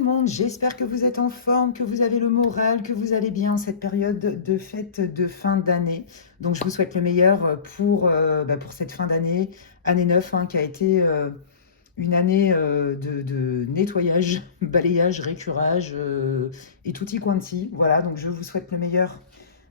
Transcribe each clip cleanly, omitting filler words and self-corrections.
le monde, j'espère que vous êtes en forme, que vous avez le moral, que vous allez bien en cette période de fête de fin d'année. Donc je vous souhaite le meilleur pour cette fin d'année, année 9, hein, qui a été une année de nettoyage, balayage, récurage et tutti quanti. Voilà, donc je vous souhaite le meilleur,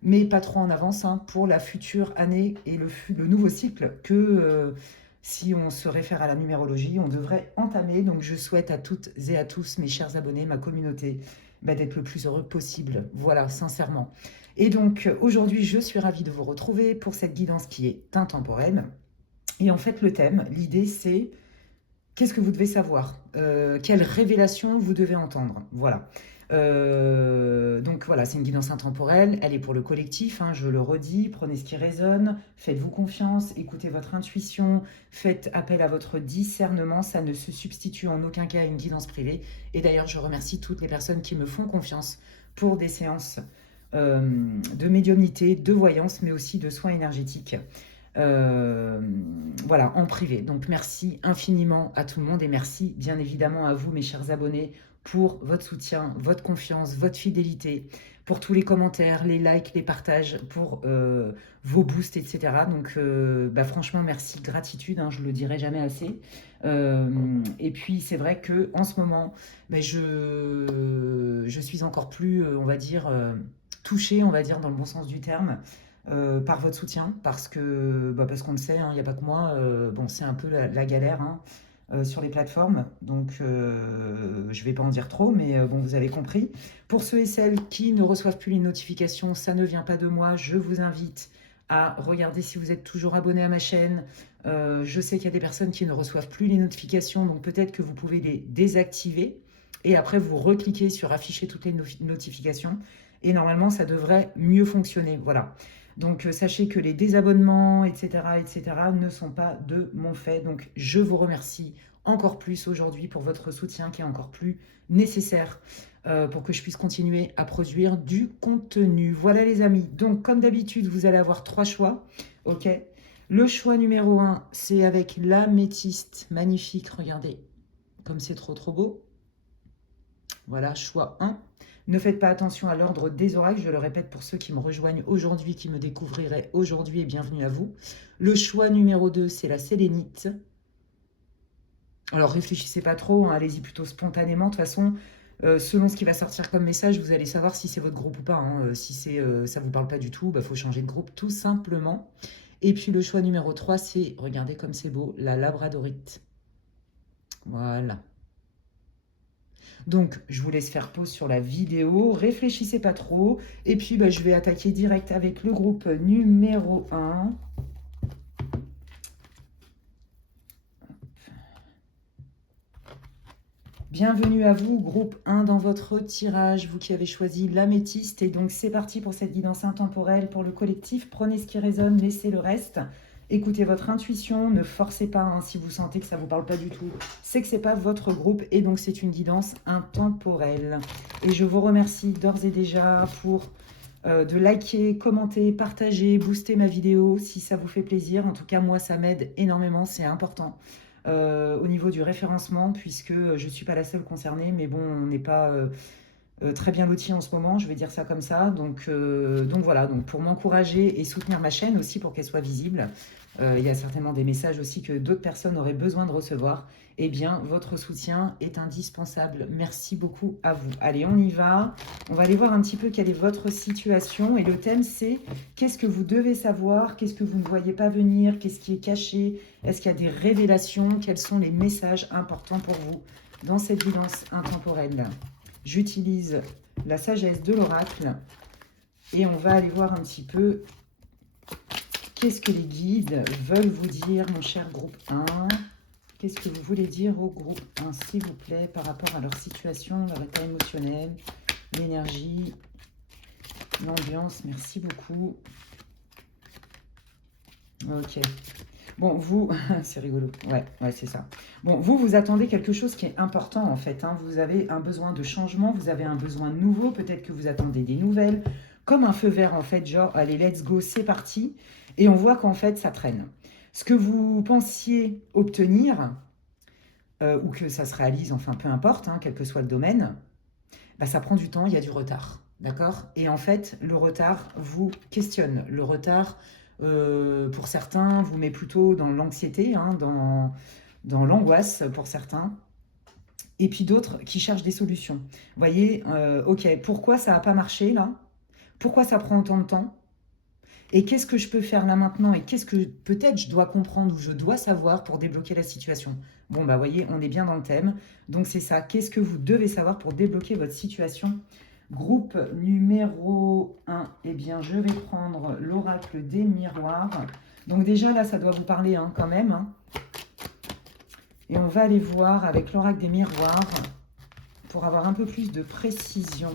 mais pas trop en avance, hein, pour la future année et le nouveau cycle que, si on se réfère à la numérologie, on devrait entamer. Donc je souhaite à toutes et à tous, mes chers abonnés, ma communauté, d'être le plus heureux possible. Voilà, sincèrement. Et donc aujourd'hui, je suis ravie de vous retrouver pour cette guidance qui est intemporelle. Et en fait, le thème, l'idée, c'est qu'est-ce que vous devez savoir? Quelle révélation vous devez entendre? Voilà. Donc voilà, c'est une guidance intemporelle, elle est pour le collectif, hein, je le redis, prenez ce qui résonne, faites-vous confiance, écoutez votre intuition, faites appel à votre discernement, ça ne se substitue en aucun cas à une guidance privée. Et d'ailleurs, je remercie toutes les personnes qui me font confiance pour des séances de médiumnité, de voyance, mais aussi de soins énergétiques. Euh, voilà, en privé. Donc merci infiniment à tout le monde et merci bien évidemment à vous, mes chers abonnés, pour votre soutien, votre confiance, votre fidélité, pour tous les commentaires, les likes, les partages, pour vos boosts, etc. Donc franchement, merci, gratitude, hein, je le dirai jamais assez. Et puis c'est vrai que en ce moment, je suis encore plus, on va dire, touchée, on va dire, dans le bon sens du terme, par votre soutien, parce qu'on le sait, hein, il n'y a pas que moi, bon, c'est un peu la galère, hein, sur les plateformes, donc je ne vais pas en dire trop, mais bon, vous avez compris. Pour ceux et celles qui ne reçoivent plus les notifications, ça ne vient pas de moi, je vous invite à regarder si vous êtes toujours abonné à ma chaîne. Je sais qu'il y a des personnes qui ne reçoivent plus les notifications, donc peut-être que vous pouvez les désactiver, et après vous recliquez sur afficher toutes les notifications, et normalement ça devrait mieux fonctionner, voilà. Donc sachez que les désabonnements, etc., etc., ne sont pas de mon fait. Donc je vous remercie encore plus aujourd'hui pour votre soutien qui est encore plus nécessaire pour que je puisse continuer à produire du contenu. Voilà les amis. Donc comme d'habitude, vous allez avoir 3 choix. Ok. Le choix numéro 1, c'est avec l'améthyste magnifique. Regardez comme c'est trop trop beau. Voilà, choix 1. Ne faites pas attention à l'ordre des oracles, je le répète pour ceux qui me rejoignent aujourd'hui, qui me découvriraient aujourd'hui, et bienvenue à vous. Le choix numéro 2, c'est la sélénite. Alors réfléchissez pas trop, hein, allez-y plutôt spontanément. De toute façon, selon ce qui va sortir comme message, vous allez savoir si c'est votre groupe ou pas, hein. Si ça ne vous parle pas du tout, faut changer de groupe tout simplement. Et puis le choix numéro 3, c'est, regardez comme c'est beau, la labradorite. Voilà. Donc, je vous laisse faire pause sur la vidéo, réfléchissez pas trop. Et puis, je vais attaquer direct avec le groupe numéro 1. Bienvenue à vous, groupe 1 dans votre tirage, vous qui avez choisi l'améthyste. Et donc, c'est parti pour cette guidance intemporelle pour le collectif. Prenez ce qui résonne, laissez le reste. Écoutez votre intuition, ne forcez pas, hein, si vous sentez que ça ne vous parle pas du tout. C'est que ce n'est pas votre groupe et donc c'est une guidance intemporelle. Et je vous remercie d'ores et déjà pour de liker, commenter, partager, booster ma vidéo si ça vous fait plaisir. En tout cas, moi, ça m'aide énormément, c'est important. Au niveau du référencement, puisque je ne suis pas la seule concernée, mais bon, on n'est pas très bien lotis en ce moment, je vais dire ça comme ça. Donc voilà, donc pour m'encourager et soutenir ma chaîne aussi pour qu'elle soit visible, il y a certainement des messages aussi que d'autres personnes auraient besoin de recevoir. Eh bien, votre soutien est indispensable. Merci beaucoup à vous. Allez, on y va. On va aller voir un petit peu quelle est votre situation. Et le thème, c'est qu'est-ce que vous devez savoir? Qu'est-ce que vous ne voyez pas venir? Qu'est-ce qui est caché? Est-ce qu'il y a des révélations? Quels sont les messages importants pour vous dans cette guidance intemporelle? J'utilise la sagesse de l'oracle et on va aller voir un petit peu qu'est-ce que les guides veulent vous dire, mon cher groupe 1. Qu'est-ce que vous voulez dire au groupe 1, s'il vous plaît, par rapport à leur situation, leur état émotionnel, l'énergie, l'ambiance. Merci beaucoup. Ok. Bon, vous, c'est rigolo. Ouais, c'est ça. Bon, vous attendez quelque chose qui est important, en fait, hein. Vous avez un besoin de changement, vous avez un besoin nouveau. Peut-être que vous attendez des nouvelles. Comme un feu vert, en fait, genre, allez, let's go, c'est parti. Et on voit qu'en fait, ça traîne. Ce que vous pensiez obtenir, ou que ça se réalise, enfin peu importe, hein, quel que soit le domaine, bah, ça prend du temps, il y a du retard. D'accord? Et en fait, le retard vous questionne. Le retard, pour certains, vous met plutôt dans l'anxiété, hein, dans l'angoisse pour certains. Et puis d'autres qui cherchent des solutions. Vous voyez, ok, pourquoi ça n'a pas marché là? Pourquoi ça prend autant de temps? Et qu'est-ce que je peux faire là maintenant? Et qu'est-ce que peut-être je dois comprendre ou je dois savoir pour débloquer la situation? Bon, bah voyez, on est bien dans le thème. Donc c'est ça. Qu'est-ce que vous devez savoir pour débloquer votre situation? Groupe numéro 1, eh bien, je vais prendre l'oracle des miroirs. Donc déjà, là, ça doit vous parler hein, quand même. Hein. Et on va aller voir avec l'oracle des miroirs pour avoir un peu plus de précision.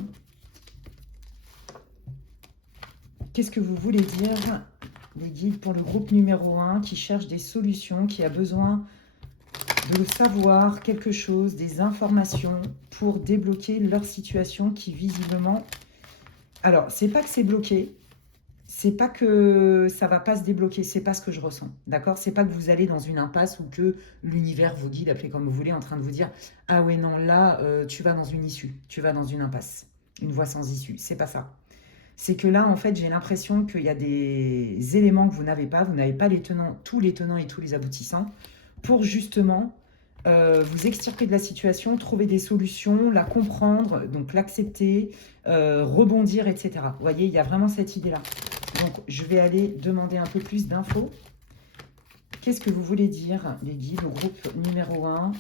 Qu'est-ce que vous voulez dire, les guides, pour le groupe numéro 1 qui cherche des solutions, qui a besoin de savoir quelque chose, des informations pour débloquer leur situation qui visiblement... Alors, c'est pas que c'est bloqué, c'est pas que ça va pas se débloquer, c'est pas ce que je ressens, d'accord? C'est pas que vous allez dans une impasse ou que l'univers, vos guides, appelez comme vous voulez, en train de vous dire « Ah ouais, non, là, tu vas dans une issue, tu vas dans une impasse, une voie sans issue. » C'est pas ça. C'est que là, en fait, j'ai l'impression qu'il y a des éléments que vous n'avez pas les tenants, tous les tenants et tous les aboutissants, pour justement vous extirper de la situation, trouver des solutions, la comprendre, donc l'accepter, rebondir, etc. Vous voyez, il y a vraiment cette idée-là. Donc, je vais aller demander un peu plus d'infos. Qu'est-ce que vous voulez dire, les guides, au groupe numéro 1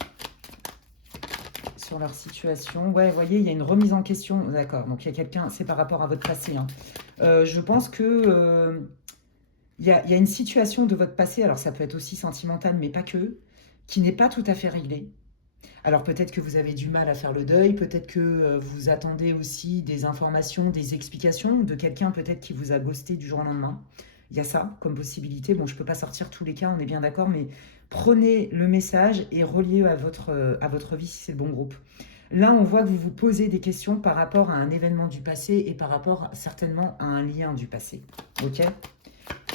sur leur situation? Ouais, vous voyez, il y a une remise en question. D'accord, donc il y a quelqu'un, c'est par rapport à votre passé. Hein. Je pense que il y a une situation de votre passé, alors ça peut être aussi sentimental, mais pas que, qui n'est pas tout à fait réglée. Alors peut-être que vous avez du mal à faire le deuil, peut-être que vous attendez aussi des informations, des explications de quelqu'un peut-être qui vous a ghosté du jour au lendemain. Il y a ça comme possibilité. Bon, je ne peux pas sortir tous les cas, on est bien d'accord, mais prenez le message et reliez à votre vie si c'est le bon groupe. Là, on voit que vous vous posez des questions par rapport à un événement du passé et par rapport certainement à un lien du passé. Ok?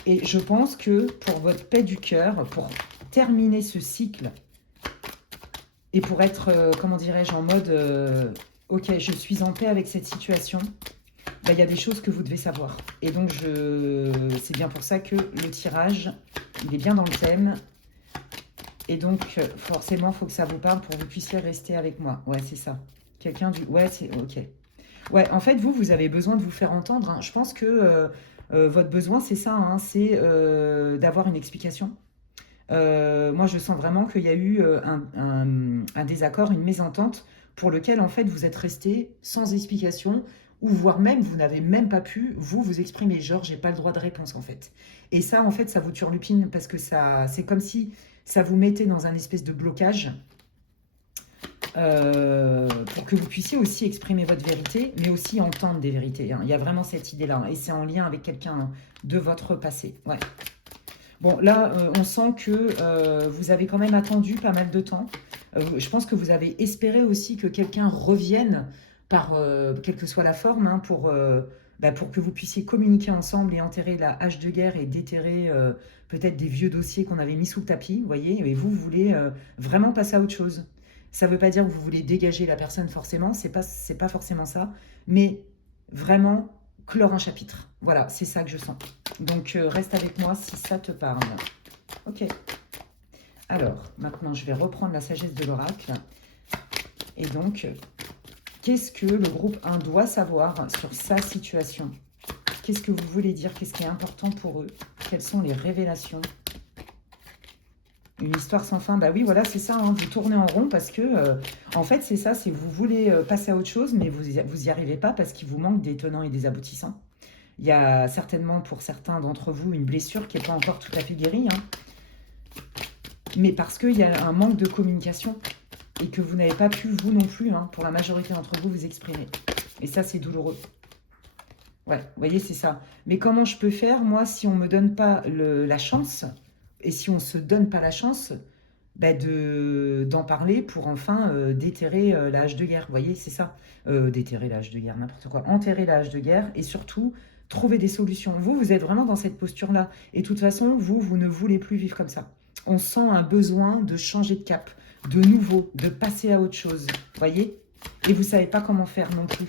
Et je pense que pour votre paix du cœur, pour terminer ce cycle, et pour être, comment dirais-je, en mode, ok, je suis en paix avec cette situation, bah, y a des choses que vous devez savoir. Et donc, c'est bien pour ça que le tirage, il est bien dans le thème. Et donc, forcément, il faut que ça vous parle pour que vous puissiez rester avec moi. Ouais, c'est ça. Quelqu'un du... Ouais, c'est... Ok. Ouais, en fait, vous avez besoin de vous faire entendre. Hein. Je pense que votre besoin, c'est ça. Hein, c'est d'avoir une explication. Moi, je sens vraiment qu'il y a eu un désaccord, une mésentente pour lequel, en fait, vous êtes resté sans explication ou voire même, vous n'avez même pas pu vous exprimer. Genre, j'ai pas le droit de réponse, en fait. Et ça, en fait, ça vous turlupine parce que c'est comme si ça vous mettait dans un espèce de blocage pour que vous puissiez aussi exprimer votre vérité, mais aussi entendre des vérités. Hein. Il y a vraiment cette idée-là. Hein, et c'est en lien avec quelqu'un de votre passé. Ouais. Bon, là, on sent que vous avez quand même attendu pas mal de temps. Je pense que vous avez espéré aussi que quelqu'un revienne par quelle que soit la forme, hein, pour que vous puissiez communiquer ensemble et enterrer la hache de guerre et déterrer peut-être des vieux dossiers qu'on avait mis sous le tapis, vous voyez, et vous voulez vraiment passer à autre chose. Ça ne veut pas dire que vous voulez dégager la personne forcément, c'est pas forcément ça, mais vraiment clore un chapitre. Voilà, c'est ça que je sens. Donc, reste avec moi si ça te parle. Ok. Alors, maintenant, je vais reprendre la sagesse de l'oracle. Et donc, qu'est-ce que le groupe 1 doit savoir sur sa situation? Qu'est-ce que vous voulez dire? Qu'est-ce qui est important pour eux? Quelles sont les révélations? Une histoire sans fin, bah oui, voilà, c'est ça, hein, vous tournez en rond parce que, en fait, c'est ça, c'est vous voulez passer à autre chose, mais vous y arrivez pas parce qu'il vous manque des tenants et des aboutissants. Il y a certainement pour certains d'entre vous une blessure qui n'est pas encore tout à fait guérie, hein, mais parce qu'il y a un manque de communication et que vous n'avez pas pu, vous non plus, hein, pour la majorité d'entre vous, vous exprimer. Et ça, c'est douloureux. Ouais, vous voyez, c'est ça. Mais comment je peux faire, moi, si on ne me donne pas la chance, et si on ne se donne pas la chance, bah d'en parler pour enfin déterrer la hache de guerre. Vous voyez, c'est ça. Déterrer la hache de guerre, n'importe quoi. Enterrer la hache de guerre et surtout trouver des solutions. Vous êtes vraiment dans cette posture-là. Et de toute façon, vous ne voulez plus vivre comme ça. On sent un besoin de changer de cap, de nouveau, de passer à autre chose. Voyez? Et vous ne savez pas comment faire non plus.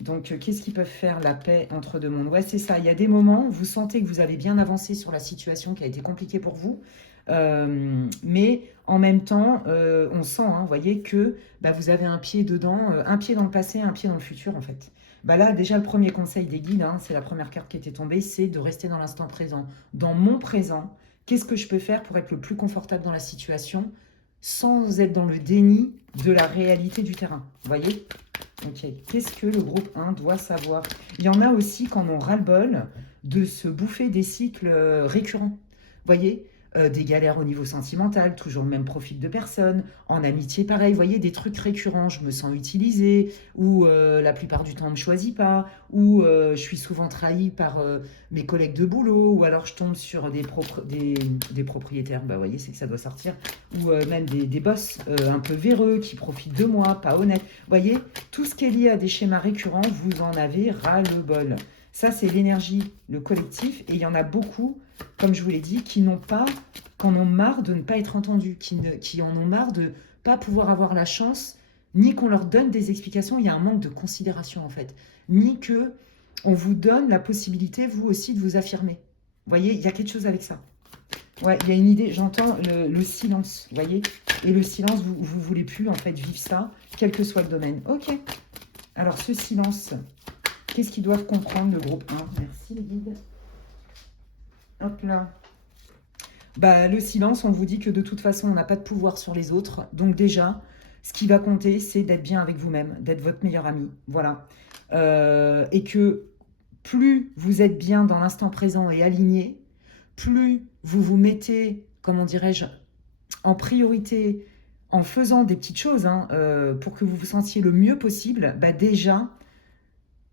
Donc, qu'est-ce qu'ils peuvent faire? La paix entre deux mondes. Ouais, c'est ça. Il y a des moments, vous sentez que vous avez bien avancé sur la situation qui a été compliquée pour vous. Mais en même temps, on sent, hein, vous voyez, que bah, vous avez un pied dedans, un pied dans le passé, un pied dans le futur, en fait. Bah là, déjà, le premier conseil des guides, hein, c'est la première carte qui était tombée, c'est de rester dans l'instant présent. Dans mon présent, qu'est-ce que je peux faire pour être le plus confortable dans la situation sans être dans le déni de la réalité du terrain? Vous voyez? Ok. Qu'est-ce que le groupe 1 doit savoir? Il y en a aussi qui en ont ras-le-bol de se bouffer des cycles récurrents. Vous voyez? Des galères au niveau sentimental, toujours le même profil de personne. En amitié, pareil. Vous voyez, des trucs récurrents. Je me sens utilisée, ou la plupart du temps, on ne me choisit pas, ou je suis souvent trahie par mes collègues de boulot, ou alors je tombe sur des propriétaires. Bah, vous voyez, c'est que ça doit sortir. Ou même des boss un peu véreux qui profitent de moi, pas honnêtes. Vous voyez, tout ce qui est lié à des schémas récurrents, vous en avez ras-le-bol. Ça, c'est l'énergie, le collectif. Et il y en a beaucoup, comme je vous l'ai dit, qui en ont marre de ne pas être entendus, qui en ont marre de ne pas pouvoir avoir la chance, ni qu'on leur donne des explications. Il y a un manque de considération, en fait. Ni que on vous donne la possibilité, vous aussi, de vous affirmer. Vous voyez, il y a quelque chose avec ça. Ouais, il y a une idée, j'entends le silence, vous voyez? Et le silence, vous ne voulez plus, en fait, vivre ça, quel que soit le domaine. Ok. Alors, ce silence, qu'est-ce qu'ils doivent comprendre, le groupe 1? Merci, les guides. Hop là. Bah, le silence, on vous dit que de toute façon, on n'a pas de pouvoir sur les autres. Donc déjà, ce qui va compter, c'est d'être bien avec vous-même, d'être votre meilleur ami. Voilà. Et que plus vous êtes bien dans l'instant présent et aligné, plus vous vous mettez, comment dirais-je, en priorité, en faisant des petites choses hein, pour que vous vous sentiez le mieux possible, bah déjà,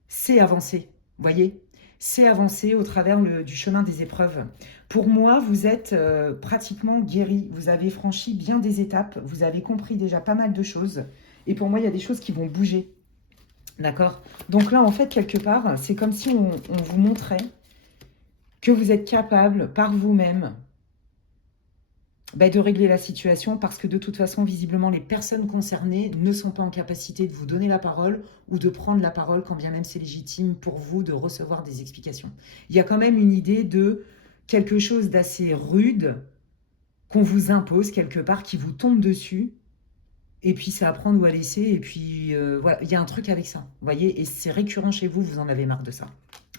c'est avancer. Vous voyez? C'est avancer au travers du chemin des épreuves. Pour moi, vous êtes pratiquement guéri. Vous avez franchi bien des étapes. Vous avez compris déjà pas mal de choses. Et pour moi, il y a des choses qui vont bouger. D'accord? Donc là, en fait, quelque part, c'est comme si on vous montrait que vous êtes capable par vous-même de régler la situation parce que de toute façon, visiblement, les personnes concernées ne sont pas en capacité de vous donner la parole ou de prendre la parole quand bien même c'est légitime pour vous de recevoir des explications. Il y a quand même une idée de quelque chose d'assez rude qu'on vous impose quelque part, qui vous tombe dessus. Et puis, c'est à prendre ou à laisser. Et puis, voilà, il y a un truc avec ça. Vous voyez, et c'est récurrent chez vous, vous en avez marre de ça.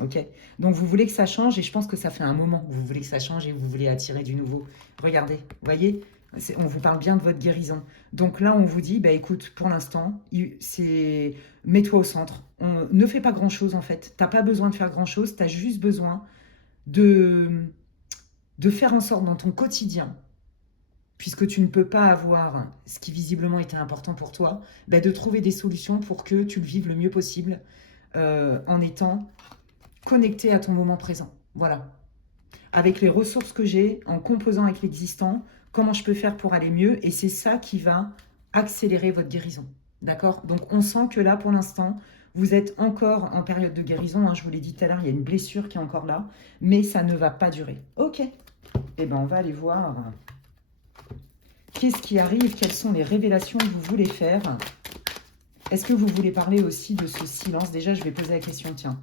Ok? Donc, vous voulez que ça change, et je pense que ça fait un moment que vous voulez que ça change et vous voulez attirer du nouveau. Regardez, vous voyez, on vous parle bien de votre guérison. Donc là, on vous dit, bah écoute, pour l'instant, mets-toi au centre. Ne fais pas grand-chose, en fait. Tu n'as pas besoin de faire grand-chose, tu as juste besoin de faire en sorte dans ton quotidien, puisque tu ne peux pas avoir ce qui visiblement était important pour toi, de trouver des solutions pour que tu le vives le mieux possible en étant connecté à ton moment présent. Voilà. Avec les ressources que j'ai, en composant avec l'existant, comment je peux faire pour aller mieux, et c'est ça qui va accélérer votre guérison. D'accord? Donc on sent que là, pour l'instant, vous êtes encore en période de guérison. Hein, je vous l'ai dit tout à l'heure, il y a une blessure qui est encore là, mais ça ne va pas durer. Ok. Eh bien, on va aller voir... Qu'est-ce qui arrive? Quelles sont les révélations que vous voulez faire? Est-ce que vous voulez parler aussi de ce silence? Déjà, je vais poser la question, tiens.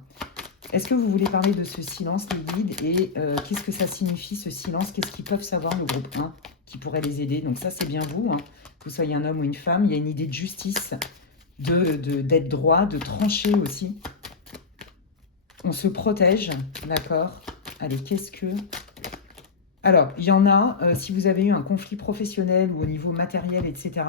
Est-ce que vous voulez parler de ce silence, les guides? Et qu'est-ce que ça signifie, ce silence? Qu'est-ce qu'ils peuvent savoir, le groupe 1, qui pourrait les aider? Donc ça, c'est bien vous, hein, que vous soyez un homme ou une femme. Il y a une idée de justice, d'être droit, de trancher aussi. On se protège, d'accord? Allez, qu'est-ce que... Alors, il y en a, si vous avez eu un conflit professionnel ou au niveau matériel, etc.,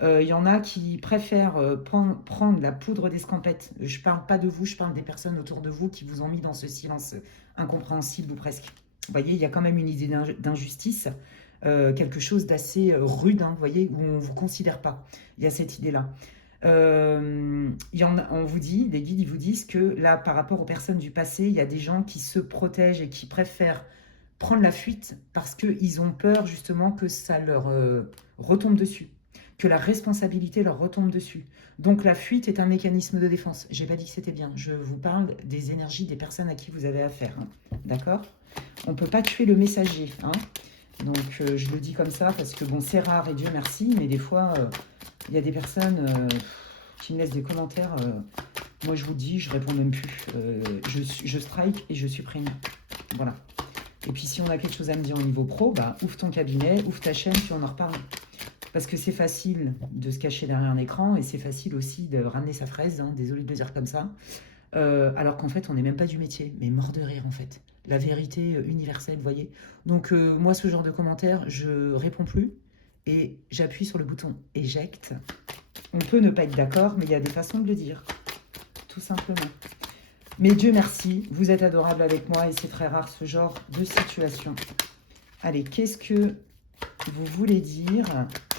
il y en a qui préfèrent prendre la poudre d'escampette. Je ne parle pas de vous, je parle des personnes autour de vous qui vous ont mis dans ce silence incompréhensible ou presque. Vous voyez, il y a quand même une idée d'injustice, quelque chose d'assez rude, hein, vous voyez, où on ne vous considère pas. Il y a cette idée-là. On vous dit, les guides, ils vous disent que là, par rapport aux personnes du passé, il y a des gens qui se protègent et qui préfèrent prendre la fuite parce qu'ils ont peur justement que ça leur retombe dessus, que la responsabilité leur retombe dessus. Donc la fuite est un mécanisme de défense. J'ai pas dit que c'était bien, je vous parle des énergies des personnes à qui vous avez affaire. Hein. D'accord? On ne peut pas tuer le messager. Hein. Donc, je le dis comme ça parce que, bon, c'est rare et Dieu merci, mais des fois, il y a des personnes qui me laissent des commentaires. Moi, je vous dis, je réponds même plus. Je strike et je supprime. Voilà. Et puis, si on a quelque chose à me dire au niveau pro, bah, ouvre ton cabinet, ouvre ta chaîne, puis on en reparle. Parce que c'est facile de se cacher derrière un écran et c'est facile aussi de ramener sa fraise, hein, désolé de le dire comme ça, alors qu'en fait, on n'est même pas du métier, mais mort de rire en fait. La vérité universelle, vous voyez. Donc, moi, ce genre de commentaires, je réponds plus et j'appuie sur le bouton éjecte. On peut ne pas être d'accord, mais il y a des façons de le dire, tout simplement. Mais Dieu merci, vous êtes adorable avec moi et c'est très rare ce genre de situation. Allez, qu'est-ce que vous voulez dire?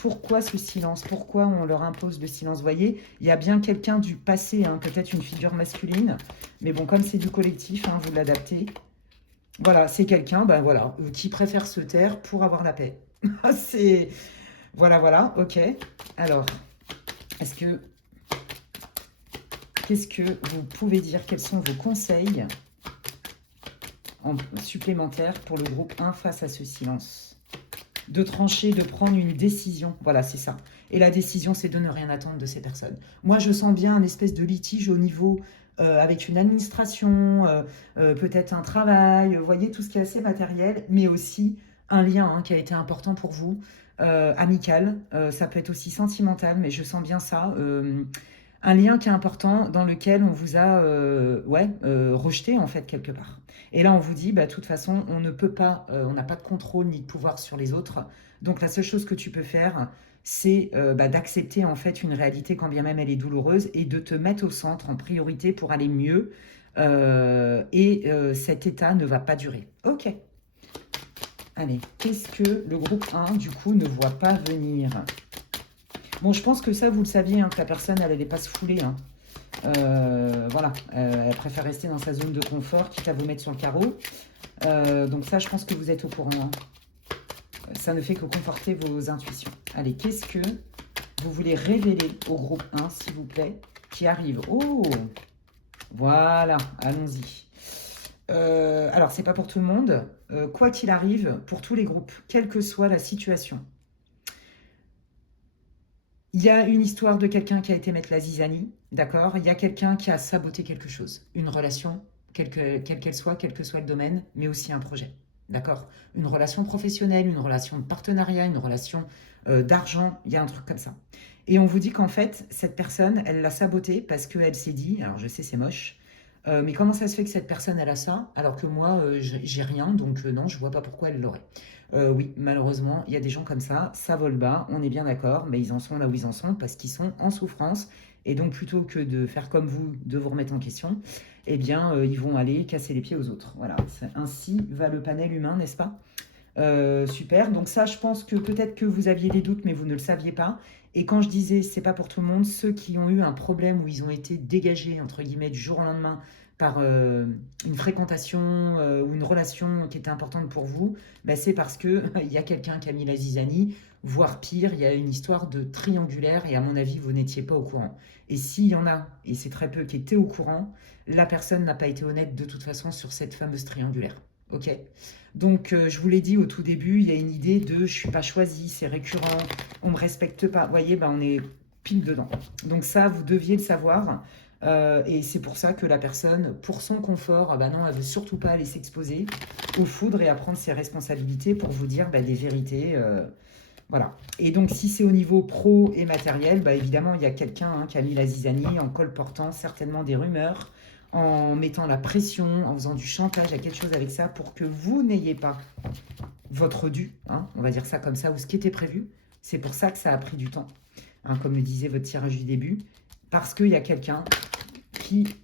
Pourquoi ce silence? Pourquoi on leur impose le silence? Vous voyez, il y a bien quelqu'un du passé, hein, peut-être une figure masculine. Mais bon, comme c'est du collectif, hein, vous l'adaptez. Voilà, c'est quelqu'un ben voilà, qui préfère se taire pour avoir la paix. C'est... Voilà, voilà, ok. Alors, est-ce que... Qu'est-ce que vous pouvez dire? Quels sont vos conseils supplémentaires pour le groupe 1 face à ce silence? De trancher, de prendre une décision. Voilà, c'est ça. Et la décision, c'est de ne rien attendre de ces personnes. Moi, je sens bien un espèce de litige au niveau avec une administration, peut-être un travail, vous voyez, tout ce qui est assez matériel, mais aussi un lien hein, qui a été important pour vous, amical, ça peut être aussi sentimental, mais je sens bien ça. Un lien qui est important dans lequel on vous a rejeté en fait quelque part. Et là on vous dit, bah, de toute façon on ne peut pas, on n'a pas de contrôle ni de pouvoir sur les autres. Donc la seule chose que tu peux faire, c'est d'accepter en fait une réalité quand bien même elle est douloureuse et de te mettre au centre en priorité pour aller mieux. Cet état ne va pas durer. Ok. Allez, qu'est-ce que le groupe 1 du coup ne voit pas venir? Bon, je pense que ça, vous le saviez, hein, que la personne, elle n'allait pas se fouler. Hein. Voilà, elle préfère rester dans sa zone de confort, quitte à vous mettre sur le carreau. Donc ça, je pense que vous êtes au courant. Hein. Ça ne fait que conforter vos intuitions. Allez, qu'est-ce que vous voulez révéler au groupe 1, s'il vous plaît, qui arrive? Oh, voilà, allons-y. Alors, c'est pas pour tout le monde. Quoi qu'il arrive, pour tous les groupes, quelle que soit la situation. Il y a une histoire de quelqu'un qui a été mettre la zizanie, d'accord? Il y a quelqu'un qui a saboté quelque chose, une relation, quelle qu'elle soit, quel que soit le domaine, mais aussi un projet, d'accord? Une relation professionnelle, une relation de partenariat, une relation d'argent, il y a un truc comme ça. Et on vous dit qu'en fait, cette personne, elle l'a saboté parce qu'elle s'est dit, alors je sais c'est moche, mais comment ça se fait que cette personne, elle a ça, alors que moi, j'ai rien, donc non, je vois pas pourquoi elle l'aurait. Oui, malheureusement, il y a des gens comme ça vole bas, on est bien d'accord, mais ils en sont là où ils en sont parce qu'ils sont en souffrance. Et donc, plutôt que de faire comme vous, de vous remettre en question, eh bien, ils vont aller casser les pieds aux autres. Voilà, ainsi va le panel humain, n'est-ce pas? Super, donc ça, je pense que peut-être que vous aviez des doutes, mais vous ne le saviez pas. Et quand je disais, c'est pas pour tout le monde, ceux qui ont eu un problème où ils ont été dégagés, entre guillemets, du jour au lendemain, par une fréquentation ou une relation qui était importante pour vous, bah, c'est parce qu'il y a quelqu'un qui a mis la zizanie, voire pire, il y a une histoire de triangulaire et à mon avis, vous n'étiez pas au courant. Et s'il y en a, et c'est très peu, qui étaient au courant, la personne n'a pas été honnête de toute façon sur cette fameuse triangulaire. Ok? Donc, je vous l'ai dit au tout début, il y a une idée de « je ne suis pas choisi, c'est récurrent, on ne me respecte pas ». Vous voyez, bah, on est pile dedans. Donc ça, vous deviez le savoir. Et c'est pour ça que la personne, pour son confort, bah non, elle ne veut surtout pas aller s'exposer aux foudres et à prendre ses responsabilités pour vous dire bah, des vérités. Voilà. Et donc, si c'est au niveau pro et matériel, bah, évidemment, il y a quelqu'un hein, qui a mis la zizanie en colportant certainement des rumeurs, en mettant la pression, en faisant du chantage à quelque chose avec ça pour que vous n'ayez pas votre dû, hein, on va dire ça comme ça, ou ce qui était prévu. C'est pour ça que ça a pris du temps, hein, comme le disait votre tirage du début, parce qu'il y a quelqu'un qui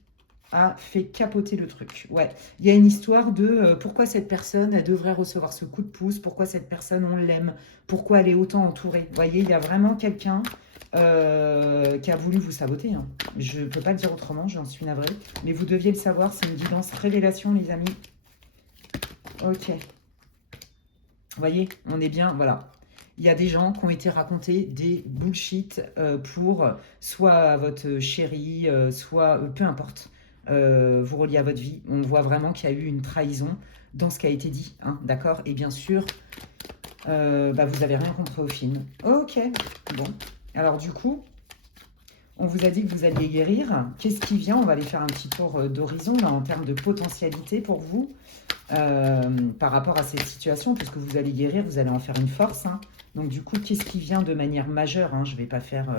a fait capoter le truc. Ouais, il y a une histoire de pourquoi cette personne, elle devrait recevoir ce coup de pouce, pourquoi cette personne, on l'aime, pourquoi elle est autant entourée. Vous voyez, il y a vraiment quelqu'un qui a voulu vous saboter. Hein. Je ne peux pas le dire autrement, j'en suis navrée. Mais vous deviez le savoir, c'est une guidance révélation, les amis. Ok. Vous voyez, on est bien, voilà. Il y a des gens qui ont été racontés des bullshit pour soit votre chérie, soit peu importe, vous reliez à votre vie. On voit vraiment qu'il y a eu une trahison dans ce qui a été dit, hein, d'accord? Et bien sûr, Vous n'avez rien compris au film. Ok, bon. Alors du coup, on vous a dit que vous alliez guérir. Qu'est-ce qui vient? On va aller faire un petit tour d'horizon là en termes de potentialité pour vous par rapport à cette situation, puisque vous allez guérir, vous allez en faire une force. Hein. Donc du coup, qu'est-ce qui vient de manière majeure, hein? Je ne vais pas faire...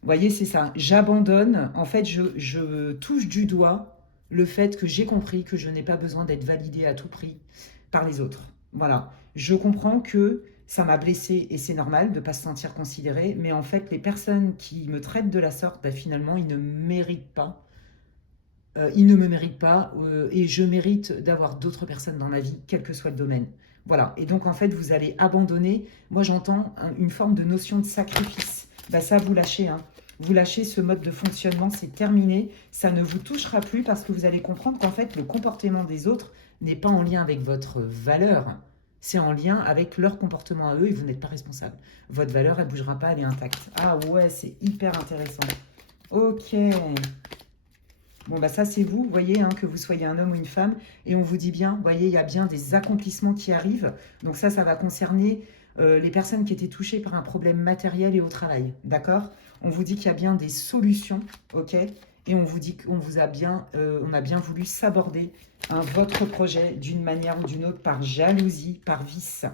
Vous voyez, c'est ça. J'abandonne. En fait, je touche du doigt le fait que j'ai compris que je n'ai pas besoin d'être validée à tout prix par les autres. Voilà. Je comprends que ça m'a blessée et c'est normal de ne pas se sentir considérée. Mais en fait, les personnes qui me traitent de la sorte, finalement, ils ne méritent pas. Ils ne me méritent pas et je mérite d'avoir d'autres personnes dans ma vie, quel que soit le domaine. Voilà. Et donc, en fait, vous allez abandonner. Moi, j'entends une forme de notion de sacrifice. Ça, vous lâchez. Hein. Vous lâchez ce mode de fonctionnement, c'est terminé. Ça ne vous touchera plus parce que vous allez comprendre qu'en fait, le comportement des autres n'est pas en lien avec votre valeur. C'est en lien avec leur comportement à eux et vous n'êtes pas responsable. Votre valeur, elle ne bougera pas, elle est intacte. Ah ouais, c'est hyper intéressant. Ok. Bon, ça, c'est vous, voyez, hein, que vous soyez un homme ou une femme. Et on vous dit bien, vous voyez, il y a bien des accomplissements qui arrivent. Donc ça va concerner les personnes qui étaient touchées par un problème matériel et au travail. D'accord? On vous dit qu'il y a bien des solutions, ok? Et on vous dit qu'on vous a bien, on a bien voulu s'aborder votre projet d'une manière ou d'une autre par jalousie, par vice.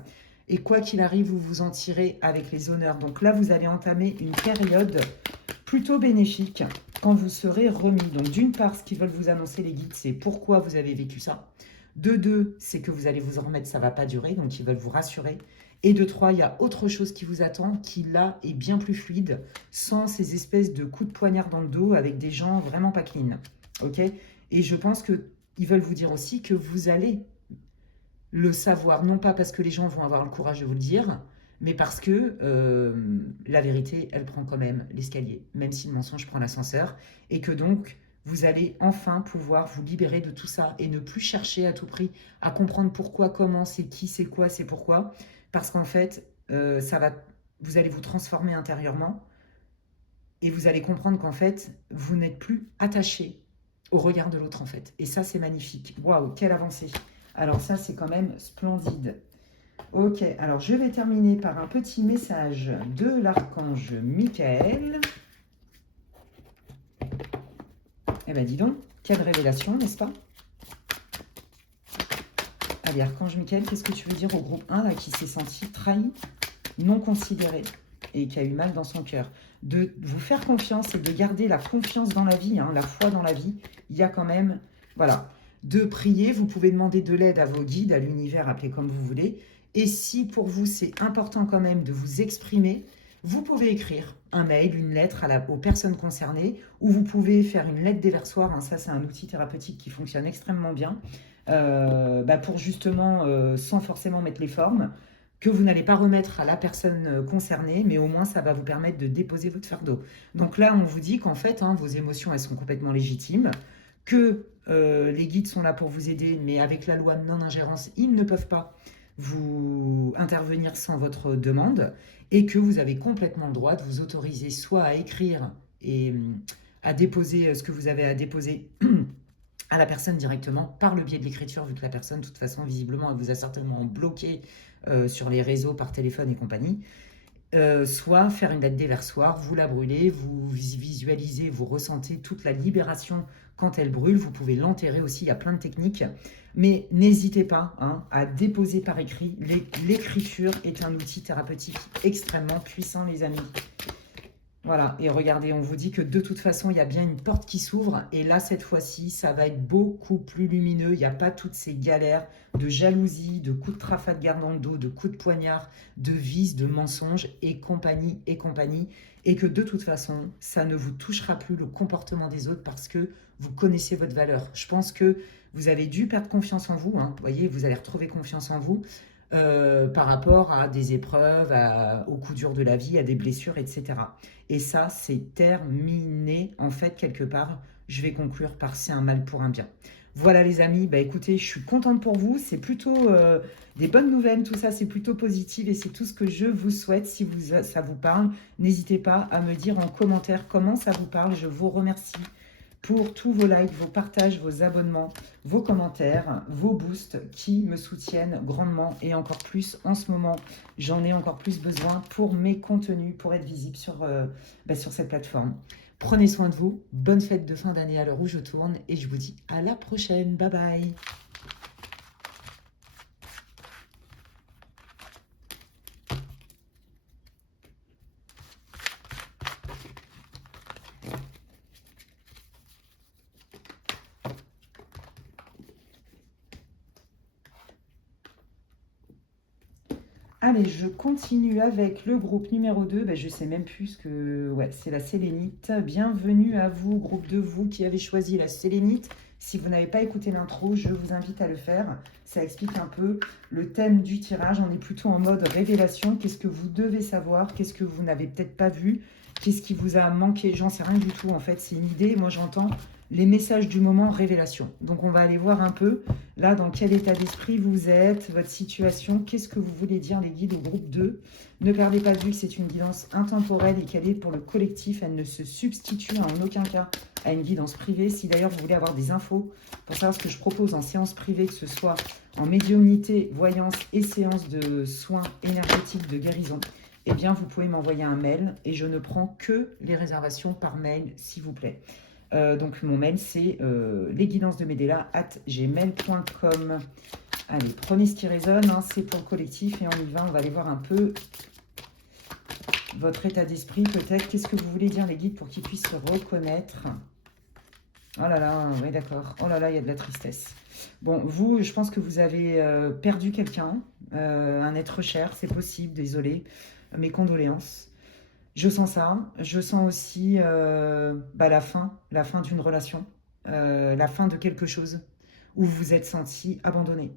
Et quoi qu'il arrive, vous vous en tirez avec les honneurs. Donc là, vous allez entamer une période plutôt bénéfique quand vous serez remis. Donc d'une part, ce qu'ils veulent vous annoncer les guides, c'est pourquoi vous avez vécu ça. De deux, c'est que vous allez vous en remettre, ça ne va pas durer, donc ils veulent vous rassurer. Et de trois, il y a autre chose qui vous attend, qui là est bien plus fluide, sans ces espèces de coups de poignard dans le dos avec des gens vraiment pas clean. Ok? Et je pense qu'ils veulent vous dire aussi que vous allez le savoir, non pas parce que les gens vont avoir le courage de vous le dire, mais parce que la vérité, elle prend quand même l'escalier, même si le mensonge prend l'ascenseur, et que donc, vous allez enfin pouvoir vous libérer de tout ça et ne plus chercher à tout prix à comprendre pourquoi, comment, c'est qui, c'est quoi, c'est pourquoi, parce qu'en fait, vous allez vous transformer intérieurement et vous allez comprendre qu'en fait, vous n'êtes plus attaché au regard de l'autre, en fait. Et ça, c'est magnifique. Waouh, quelle avancée! Alors ça, c'est quand même splendide. Ok, alors je vais terminer par un petit message de l'archange Michael. Eh bien, dis donc, quelle révélation, n'est-ce pas? Allez, archange Michael, qu'est-ce que tu veux dire au groupe 1 là, qui s'est senti trahi, non considéré et qui a eu mal dans son cœur? De vous faire confiance et de garder la confiance dans la vie, hein, la foi dans la vie. Il y a quand même, voilà, de prier. Vous pouvez demander de l'aide à vos guides, à l'univers, appelez comme vous voulez. Et si pour vous, c'est important quand même de vous exprimer, vous pouvez écrire un mail, une lettre aux personnes concernées, ou vous pouvez faire une lettre déversoir. Hein, ça, c'est un outil thérapeutique qui fonctionne extrêmement bien, pour justement, sans forcément mettre les formes, que vous n'allez pas remettre à la personne concernée, mais au moins, ça va vous permettre de déposer votre fardeau. Donc là, on vous dit qu'en fait, hein, vos émotions, elles sont complètement légitimes, que les guides sont là pour vous aider, mais avec la loi de non-ingérence, ils ne peuvent pas vous intervenir sans votre demande, et que vous avez complètement le droit de vous autoriser soit à écrire et à déposer ce que vous avez à déposer à la personne directement par le biais de l'écriture, vu que la personne, de toute façon, visiblement, elle vous a certainement bloqué sur les réseaux, par téléphone et compagnie. Soit faire une lettre déversoir, vous la brûlez, vous visualisez, vous ressentez toute la libération quand elle brûle. Vous pouvez l'enterrer aussi, il y a plein de techniques. Mais n'hésitez pas à déposer par écrit. L'écriture est un outil thérapeutique extrêmement puissant, les amis. Voilà, et regardez, on vous dit que de toute façon, il y a bien une porte qui s'ouvre. Et là, cette fois-ci, ça va être beaucoup plus lumineux. Il n'y a pas toutes ces galères de jalousie, de coups de trafalgar dans le dos, de coups de poignard, de vices, de mensonges et compagnie et compagnie. Et que de toute façon, ça ne vous touchera plus le comportement des autres parce que vous connaissez votre valeur. Je pense que vous avez dû perdre confiance en vous. Vous voyez, vous allez retrouver confiance en vous. Par rapport à des épreuves, aux coups durs de la vie, à des blessures, etc. Et ça, c'est terminé. En fait, quelque part, je vais conclure par c'est un mal pour un bien. Voilà les amis, écoutez, je suis contente pour vous. C'est plutôt des bonnes nouvelles, tout ça, c'est plutôt positif et c'est tout ce que je vous souhaite. Si ça vous parle, n'hésitez pas à me dire en commentaire comment ça vous parle. Je vous remercie pour tous vos likes, vos partages, vos abonnements, vos commentaires, vos boosts qui me soutiennent grandement et encore plus en ce moment. J'en ai encore plus besoin pour mes contenus, pour être visible sur cette plateforme. Prenez soin de vous, bonne fête de fin d'année à l'heure où je tourne et je vous dis à la prochaine. Bye bye. Allez, je continue avec le groupe numéro 2. Ben, je ne sais même plus ce que... Ouais, c'est la sélénite. Bienvenue à vous, groupe de vous qui avez choisi la sélénite. Si vous n'avez pas écouté l'intro, je vous invite à le faire. Ça explique un peu le thème du tirage. On est plutôt en mode révélation. Qu'est-ce que vous devez savoir? Qu'est-ce que vous n'avez peut-être pas vu? Qu'est-ce qui vous a manqué? J'en sais rien du tout, en fait. C'est une idée. Moi, j'entends les messages du moment, révélation. Donc, on va aller voir un peu, là, dans quel état d'esprit vous êtes, votre situation. Qu'est-ce que vous voulez dire, les guides, au groupe 2? Ne perdez pas de vue que c'est une guidance intemporelle et qu'elle est pour le collectif. Elle ne se substitue en aucun cas à une guidance privée. Si d'ailleurs vous voulez avoir des infos pour savoir ce que je propose en séance privée, que ce soit en médiumnité, voyance et séance de soins énergétiques de guérison, eh bien vous pouvez m'envoyer un mail et je ne prends que les réservations par mail, s'il vous plaît. Donc mon mail c'est lesguidancesdemedela@gmail.com. Allez, prenez ce qui résonne, hein, c'est pour le collectif et on y va, on va aller voir un peu votre état d'esprit peut-être. Qu'est-ce que vous voulez dire les guides pour qu'ils puissent se reconnaître? Oh là là, oui d'accord. Oh là là, il y a de la tristesse. Bon, vous, je pense que vous avez perdu quelqu'un, un être cher, c'est possible, désolé, mes condoléances. Je sens ça. Je sens aussi la fin d'une relation, la fin de quelque chose où vous vous êtes senti abandonné.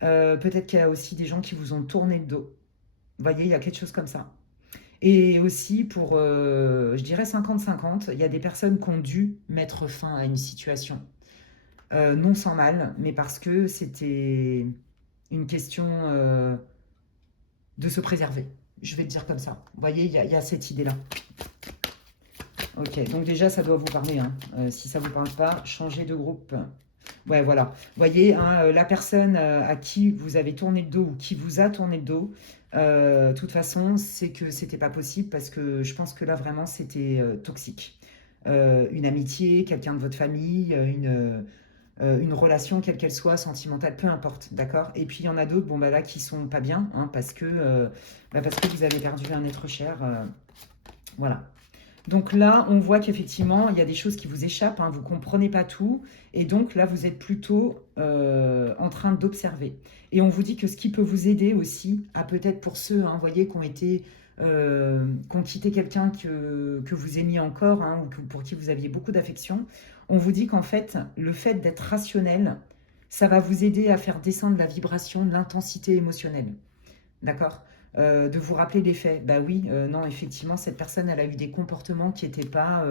Peut-être qu'il y a aussi des gens qui vous ont tourné le dos. Vous voyez, il y a quelque chose comme ça. Et aussi pour, je dirais 50-50, il y a des personnes qui ont dû mettre fin à une situation. Non sans mal, mais parce que c'était une question de se préserver. Je vais le dire comme ça. Vous voyez, il y a cette idée-là. Ok, donc déjà, ça doit vous parler. Hein. Si ça ne vous parle pas, changez de groupe. Ouais, voilà. Vous voyez, hein, la personne à qui vous avez tourné le dos ou qui vous a tourné le dos, de toute façon, c'est que c'était pas possible parce que je pense que là, vraiment, c'était toxique. Une amitié, quelqu'un de votre famille, une relation, quelle qu'elle soit, sentimentale, peu importe, d'accord? Et puis, il y en a d'autres, bon, bah là, qui sont pas bien, hein, parce que vous avez perdu un être cher. Voilà. Donc là, on voit qu'effectivement, il y a des choses qui vous échappent, hein, vous ne comprenez pas tout. Et donc là, vous êtes plutôt en train d'observer. Et on vous dit que ce qui peut vous aider aussi, à peut-être pour ceux, hein, voyez, qui ont quitté quelqu'un que vous aimiez encore, hein, ou pour qui vous aviez beaucoup d'affection, on vous dit qu'en fait, le fait d'être rationnel, ça va vous aider à faire descendre la vibration, l'intensité émotionnelle. D'accord? De vous rappeler les faits. Bah oui, non, effectivement, cette personne, elle a eu des comportements qui n'étaient pas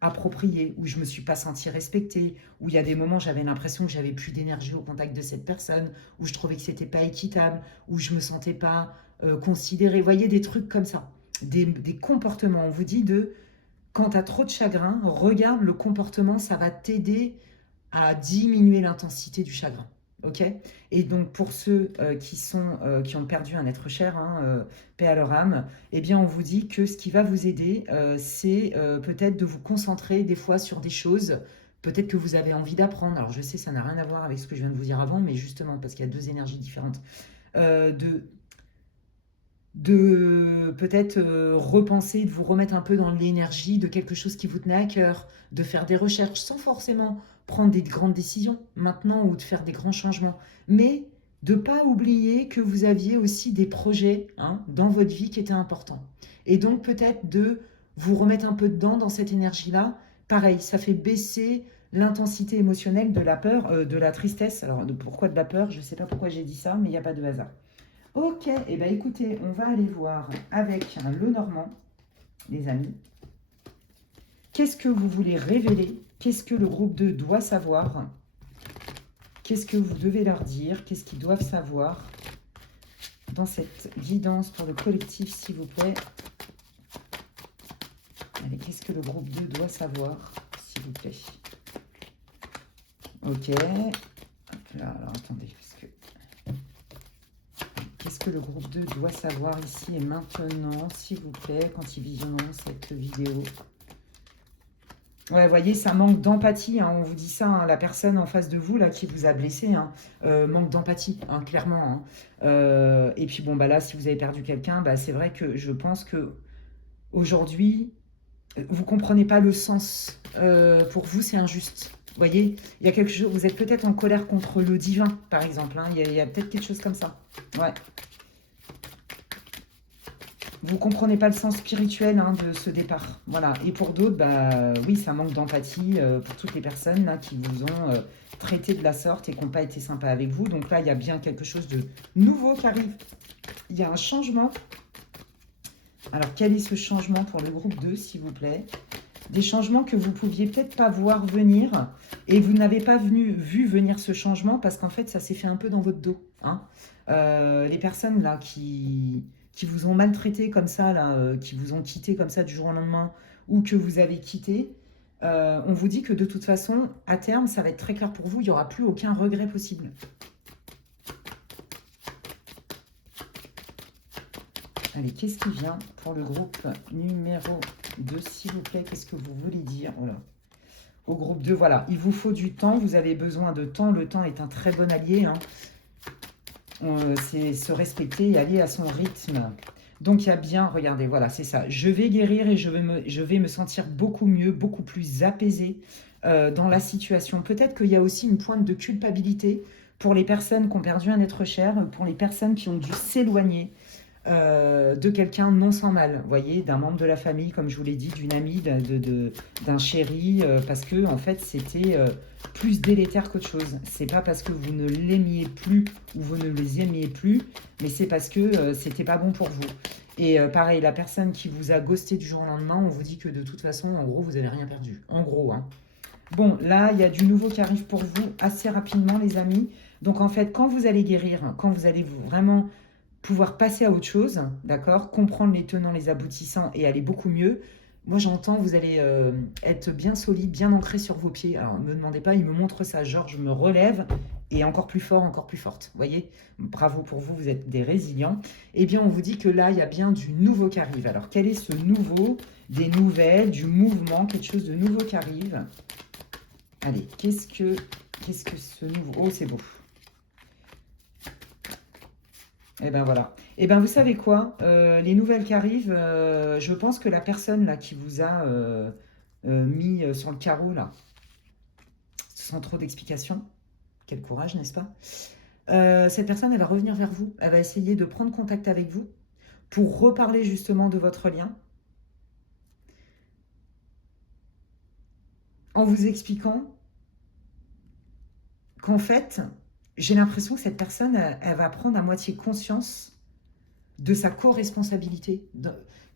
appropriés, où je ne me suis pas sentie respectée, où il y a des moments, j'avais l'impression que j'avais plus d'énergie au contact de cette personne, où je trouvais que c'était pas équitable, où je me sentais pas considérée. Vous voyez, des trucs comme ça. Des comportements. On vous dit quand tu as trop de chagrin, regarde le comportement, ça va t'aider à diminuer l'intensité du chagrin. Ok? Et donc pour ceux qui ont perdu un être cher, hein, paix à leur âme, eh bien on vous dit que ce qui va vous aider, c'est peut-être de vous concentrer des fois sur des choses, peut-être que vous avez envie d'apprendre. Alors je sais, ça n'a rien à voir avec ce que je viens de vous dire avant, mais justement parce qu'il y a deux énergies différentes. De peut-être repenser, de vous remettre un peu dans l'énergie de quelque chose qui vous tenait à cœur, de faire des recherches sans forcément prendre des grandes décisions maintenant ou de faire des grands changements, mais de ne pas oublier que vous aviez aussi des projets, hein, dans votre vie qui étaient importants. Et donc peut-être de vous remettre un peu dedans dans cette énergie-là. Pareil, ça fait baisser l'intensité émotionnelle de la peur, de la tristesse. Alors pourquoi de la peur? Je ne sais pas pourquoi j'ai dit ça, mais il n'y a pas de hasard. Ok, et eh bien écoutez, on va aller voir avec le Normand, les amis. Qu'est-ce que vous voulez révéler? Qu'est-ce que le groupe 2 doit savoir? Qu'est-ce que vous devez leur dire? Qu'est-ce qu'ils doivent savoir dans cette guidance pour le collectif, s'il vous plaît? Allez, qu'est-ce que le groupe 2 doit savoir, s'il vous plaît? Ok. Là, alors attendez, parce que... Qu'est-ce que le groupe 2 doit savoir ici et maintenant, s'il vous plaît, quand ils visionneront cette vidéo? Ouais, vous voyez, ça manque d'empathie, hein, on vous dit ça, hein, la personne en face de vous, là, qui vous a blessé, hein, manque d'empathie, hein, clairement. Hein. Et puis, bon, bah là, si vous avez perdu quelqu'un, bah, c'est vrai que je pense que aujourd'hui, vous comprenez pas le sens. Pour vous, c'est injuste. Vous voyez, il y a quelque chose, vous êtes peut-être en colère contre le divin, par exemple. Hein, il y a peut-être quelque chose comme ça. Ouais. Vous comprenez pas le sens spirituel, hein, de ce départ. Voilà. Et pour d'autres, bah, oui, ça manque d'empathie pour toutes les personnes là, qui vous ont traité de la sorte et qui n'ont pas été sympas avec vous. Donc là, il y a bien quelque chose de nouveau qui arrive. Il y a un changement. Alors, quel est ce changement pour le groupe 2, s'il vous plaît? Des changements que vous pouviez peut-être pas voir venir et vous n'avez pas vu venir ce changement parce qu'en fait, ça s'est fait un peu dans votre dos. Hein. Les personnes là qui vous ont maltraité comme ça, là, qui vous ont quitté comme ça du jour au lendemain ou que vous avez quitté, on vous dit que de toute façon, à terme, ça va être très clair pour vous, il n'y aura plus aucun regret possible. Allez, qu'est-ce qui vient pour le groupe numéro 2, s'il vous plaît? Qu'est-ce que vous voulez dire? Voilà. Au groupe 2, voilà, il vous faut du temps, vous avez besoin de temps. Le temps est un très bon allié. Hein. C'est se respecter et aller à son rythme. Donc, il y a bien, regardez, voilà, c'est ça. Je vais guérir et je vais me sentir beaucoup mieux, beaucoup plus apaisée dans la situation. Peut-être qu'il y a aussi une pointe de culpabilité pour les personnes qui ont perdu un être cher, pour les personnes qui ont dû s'éloigner de quelqu'un non sans mal, vous voyez, d'un membre de la famille, comme je vous l'ai dit, d'une amie, d'un chéri, parce que en fait c'était plus délétère qu'autre chose. C'est pas parce que vous ne l'aimiez plus ou vous ne les aimiez plus, mais c'est parce que c'était pas bon pour vous. Et pareil, la personne qui vous a ghosté du jour au lendemain, on vous dit que de toute façon, en gros, vous n'avez rien perdu. En gros, hein. Bon, là, il y a du nouveau qui arrive pour vous assez rapidement, les amis. Donc, en fait, quand vous allez guérir, quand vous allez vraiment pouvoir passer à autre chose, d'accord, comprendre les tenants, les aboutissants et aller beaucoup mieux, moi, j'entends, vous allez être bien solide, bien ancré sur vos pieds. Alors, ne me demandez pas, il me montre ça, genre, je me relève et encore plus fort, encore plus forte. Vous voyez, bravo pour vous, vous êtes des résilients. Eh bien, on vous dit que là, il y a bien du nouveau qui arrive. Alors, quel est ce nouveau? Des nouvelles, du mouvement, quelque chose de nouveau qui arrive. Allez, qu'est-ce que ce nouveau... Oh, c'est beau. Et ben voilà. Et ben vous savez quoi? Les nouvelles qui arrivent, je pense que la personne là qui vous a mis sur le carreau là, sans trop d'explications, quel courage, n'est-ce pas? Cette personne, elle va revenir vers vous. Elle va essayer de prendre contact avec vous pour reparler justement de votre lien, en vous expliquant qu'en fait, j'ai l'impression que cette personne, elle va prendre à moitié conscience de sa co-responsabilité,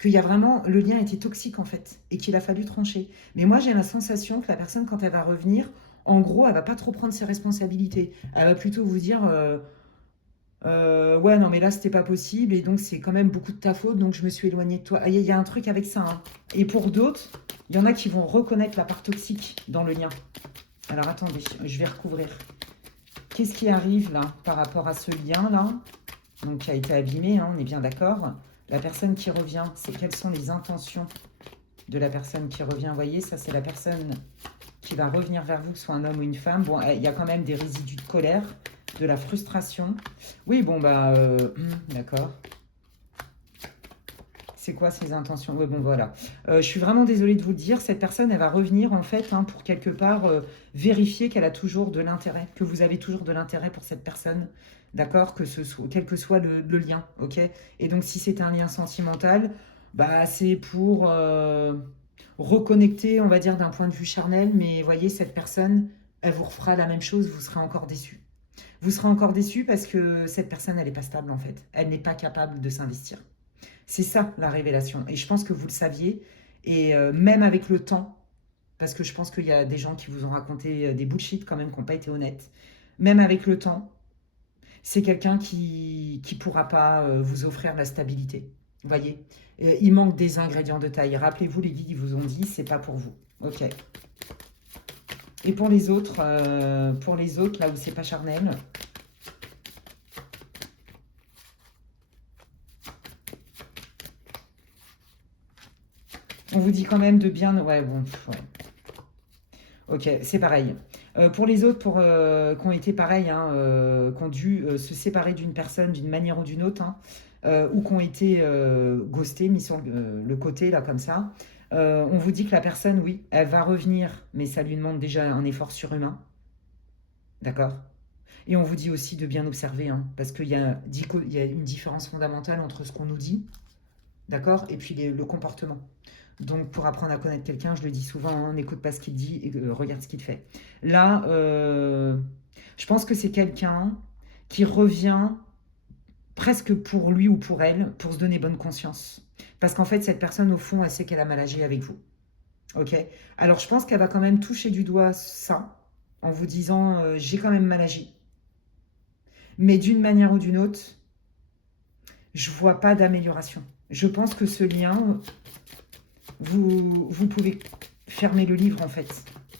qu'il y a vraiment, le lien était toxique en fait, et qu'il a fallu trancher. Mais moi j'ai la sensation que la personne, quand elle va revenir, en gros, elle va pas trop prendre ses responsabilités. Elle va plutôt vous dire, ouais non mais là c'était pas possible, et donc c'est quand même beaucoup de ta faute, donc je me suis éloignée de toi. Ah, il y a un truc avec ça. Hein. Et pour d'autres, il y en a qui vont reconnaître la part toxique dans le lien. Alors attendez, je vais recouvrir. Qu'est-ce qui arrive là par rapport à ce lien là? Donc qui a été abîmé, hein, on est bien d'accord. La personne qui revient, c'est quelles sont les intentions de la personne qui revient? Vous voyez, ça c'est la personne qui va revenir vers vous, que ce soit un homme ou une femme. Bon, il y a quand même des résidus de colère, de la frustration. Oui, bon, bah, d'accord. C'est quoi ses intentions? Oui, bon, voilà. Je suis vraiment désolée de vous le dire. Cette personne, elle va revenir, en fait, hein, pour quelque part vérifier qu'elle a toujours de l'intérêt, que vous avez toujours de l'intérêt pour cette personne. D'accord? Que ce soit, quel que soit le lien, ok? Et donc, si c'est un lien sentimental, bah, c'est pour reconnecter, on va dire, d'un point de vue charnel. Mais voyez, cette personne, elle vous refera la même chose, vous serez encore déçu. Vous serez encore déçu parce que cette personne, elle n'est pas stable, en fait. Elle n'est pas capable de s'investir. C'est ça la révélation. Et je pense que vous le saviez. Et même avec le temps, parce que je pense qu'il y a des gens qui vous ont raconté des bullshit quand même, qui n'ont pas été honnêtes. Même avec le temps, c'est quelqu'un qui ne pourra pas vous offrir la stabilité. Vous voyez, il manque des ingrédients de taille. Rappelez-vous, les guides, ils vous ont dit, c'est pas pour vous. Ok. Et pour les autres, là où c'est pas charnel, on vous dit quand même de bien... Ouais, bon, ouais. Ok, c'est pareil. Pour les autres, qui ont été pareils, hein, qui ont dû se séparer d'une personne d'une manière ou d'une autre, hein, ou qui ont été ghostés, mis sur le côté, là, comme ça, on vous dit que la personne, oui, elle va revenir, mais ça lui demande déjà un effort surhumain, d'accord? Et on vous dit aussi de bien observer, hein, parce il y a une différence fondamentale entre ce qu'on nous dit, d'accord, et puis le comportement. Donc, pour apprendre à connaître quelqu'un, je le dis souvent, hein, n'écoute pas ce qu'il dit et regarde ce qu'il fait. Là, je pense que c'est quelqu'un qui revient presque pour lui ou pour elle, pour se donner bonne conscience. Parce qu'en fait, cette personne, au fond, elle sait qu'elle a mal agi avec vous. Ok? Alors, je pense qu'elle va quand même toucher du doigt ça, en vous disant, j'ai quand même mal agi. Mais d'une manière ou d'une autre, je vois pas d'amélioration. Je pense que ce lien, vous pouvez fermer le livre en fait.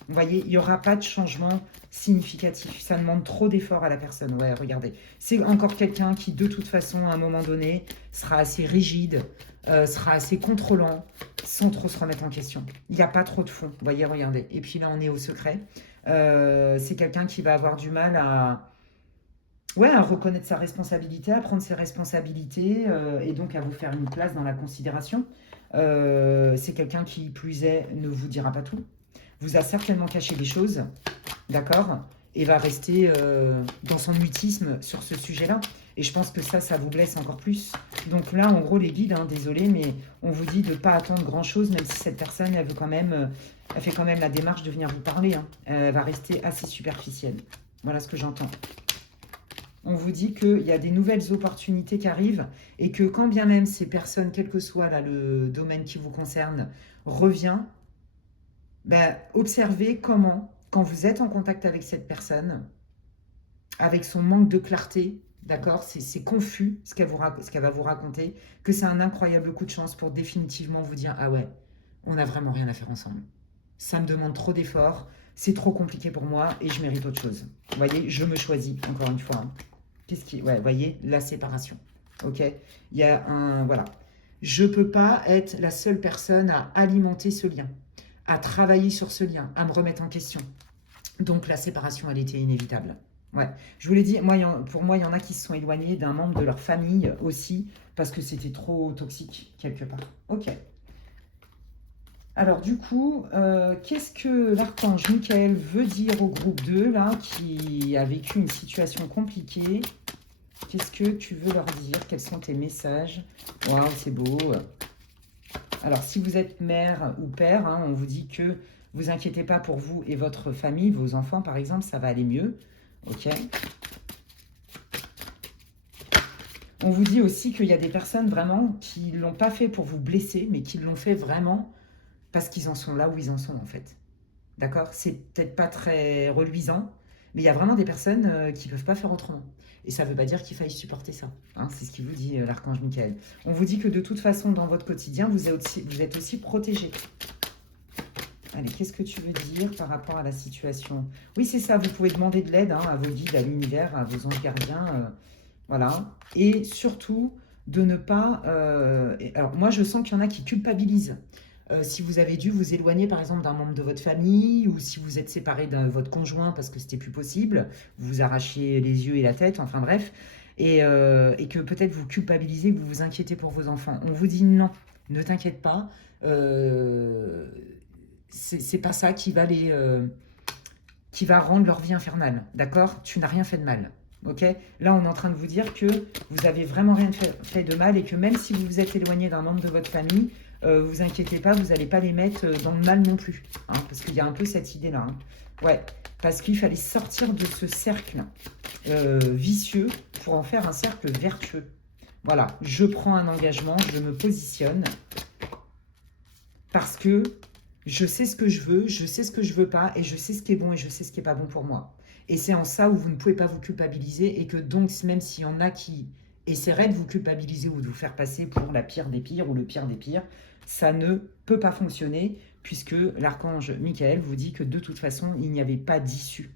Vous voyez, il n'y aura pas de changement significatif. Ça demande trop d'efforts à la personne. Ouais, regardez. C'est encore quelqu'un qui, de toute façon, à un moment donné, sera assez rigide, sera assez contrôlant, sans trop se remettre en question. Il n'y a pas trop de fond. Vous voyez, regardez. Et puis là, on est au secret. C'est quelqu'un qui va avoir du mal ouais, à reconnaître sa responsabilité, à prendre ses responsabilités et donc à vous faire une place dans la considération. C'est quelqu'un qui, plus est, ne vous dira pas tout. Vous a certainement caché des choses, d'accord? Et va rester dans son mutisme sur ce sujet-là. Et je pense que ça vous blesse encore plus. Donc là, en gros, les guides, hein, désolé, mais on vous dit de ne pas attendre grand-chose, même si cette personne, elle veut quand même, elle fait quand même la démarche de venir vous parler. Hein. Elle va rester assez superficielle. Voilà ce que j'entends. On vous dit qu'il y a des nouvelles opportunités qui arrivent et que quand bien même ces personnes, quel que soit là, le domaine qui vous concerne, revient, ben, observez comment, quand vous êtes en contact avec cette personne, avec son manque de clarté, d'accord, c'est confus ce qu'elle va vous raconter, que c'est un incroyable coup de chance pour définitivement vous dire « Ah ouais, on n'a vraiment rien à faire ensemble. Ça me demande trop d'efforts, c'est trop compliqué pour moi et je mérite autre chose. » Vous voyez, je me choisis, encore une fois. Hein. Qu'est-ce qui... Ouais, vous voyez, la séparation. Ok? Il y a un... Voilà. Je ne peux pas être la seule personne à alimenter ce lien, à travailler sur ce lien, à me remettre en question. Donc la séparation, elle était inévitable. Ouais. Je vous l'ai dit, pour moi, il y en a qui se sont éloignés d'un membre de leur famille aussi, parce que c'était trop toxique, quelque part. Ok. Alors du coup, qu'est-ce que l'archange Michael veut dire au groupe 2, là, qui a vécu une situation compliquée? Qu'est-ce que tu veux leur dire? Quels sont tes messages? Waouh, c'est beau. Alors, si vous êtes mère ou père, hein, on vous dit que vous inquiétez pas pour vous et votre famille, vos enfants par exemple, ça va aller mieux. Ok. On vous dit aussi qu'il y a des personnes vraiment qui ne l'ont pas fait pour vous blesser, mais qui l'ont fait vraiment parce qu'ils en sont là où ils en sont en fait. D'accord? C'est peut-être pas très reluisant, mais il y a vraiment des personnes qui ne peuvent pas faire autrement. Et ça ne veut pas dire qu'il faille supporter ça. Hein, c'est ce qu'il vous dit l'archange Michael. On vous dit que de toute façon, dans votre quotidien, vous êtes aussi protégé. Allez, qu'est-ce que tu veux dire par rapport à la situation? Oui, c'est ça, vous pouvez demander de l'aide hein, à vos guides, à l'univers, à vos anges gardiens. Voilà. Et surtout, de ne pas... alors, moi, je sens qu'il y en a qui culpabilisent. Si vous avez dû vous éloigner, par exemple, d'un membre de votre famille, ou si vous êtes séparé de votre conjoint parce que c'était plus possible, vous vous arrachiez les yeux et la tête, enfin bref, et que peut-être vous culpabilisez, que vous vous inquiétez pour vos enfants. On vous dit non, ne t'inquiète pas, c'est pas ça qui va rendre leur vie infernale, d'accord? Tu n'as rien fait de mal. Ok, là, on est en train de vous dire que vous avez vraiment rien fait de mal et que même si vous vous êtes éloigné d'un membre de votre famille, vous inquiétez pas, vous n'allez pas les mettre dans le mal non plus. Hein, parce qu'il y a un peu cette idée-là. Hein. Ouais, parce qu'il fallait sortir de ce cercle vicieux pour en faire un cercle vertueux. Voilà, je prends un engagement, je me positionne parce que je sais ce que je veux, je sais ce que je veux pas et je sais ce qui est bon et je sais ce qui est pas bon pour moi. Et c'est en ça où vous ne pouvez pas vous culpabiliser et que donc, même s'il y en a qui essaieraient de vous culpabiliser ou de vous faire passer pour la pire des pires ou le pire des pires, ça ne peut pas fonctionner puisque l'archange Michael vous dit que de toute façon, il n'y avait pas d'issue,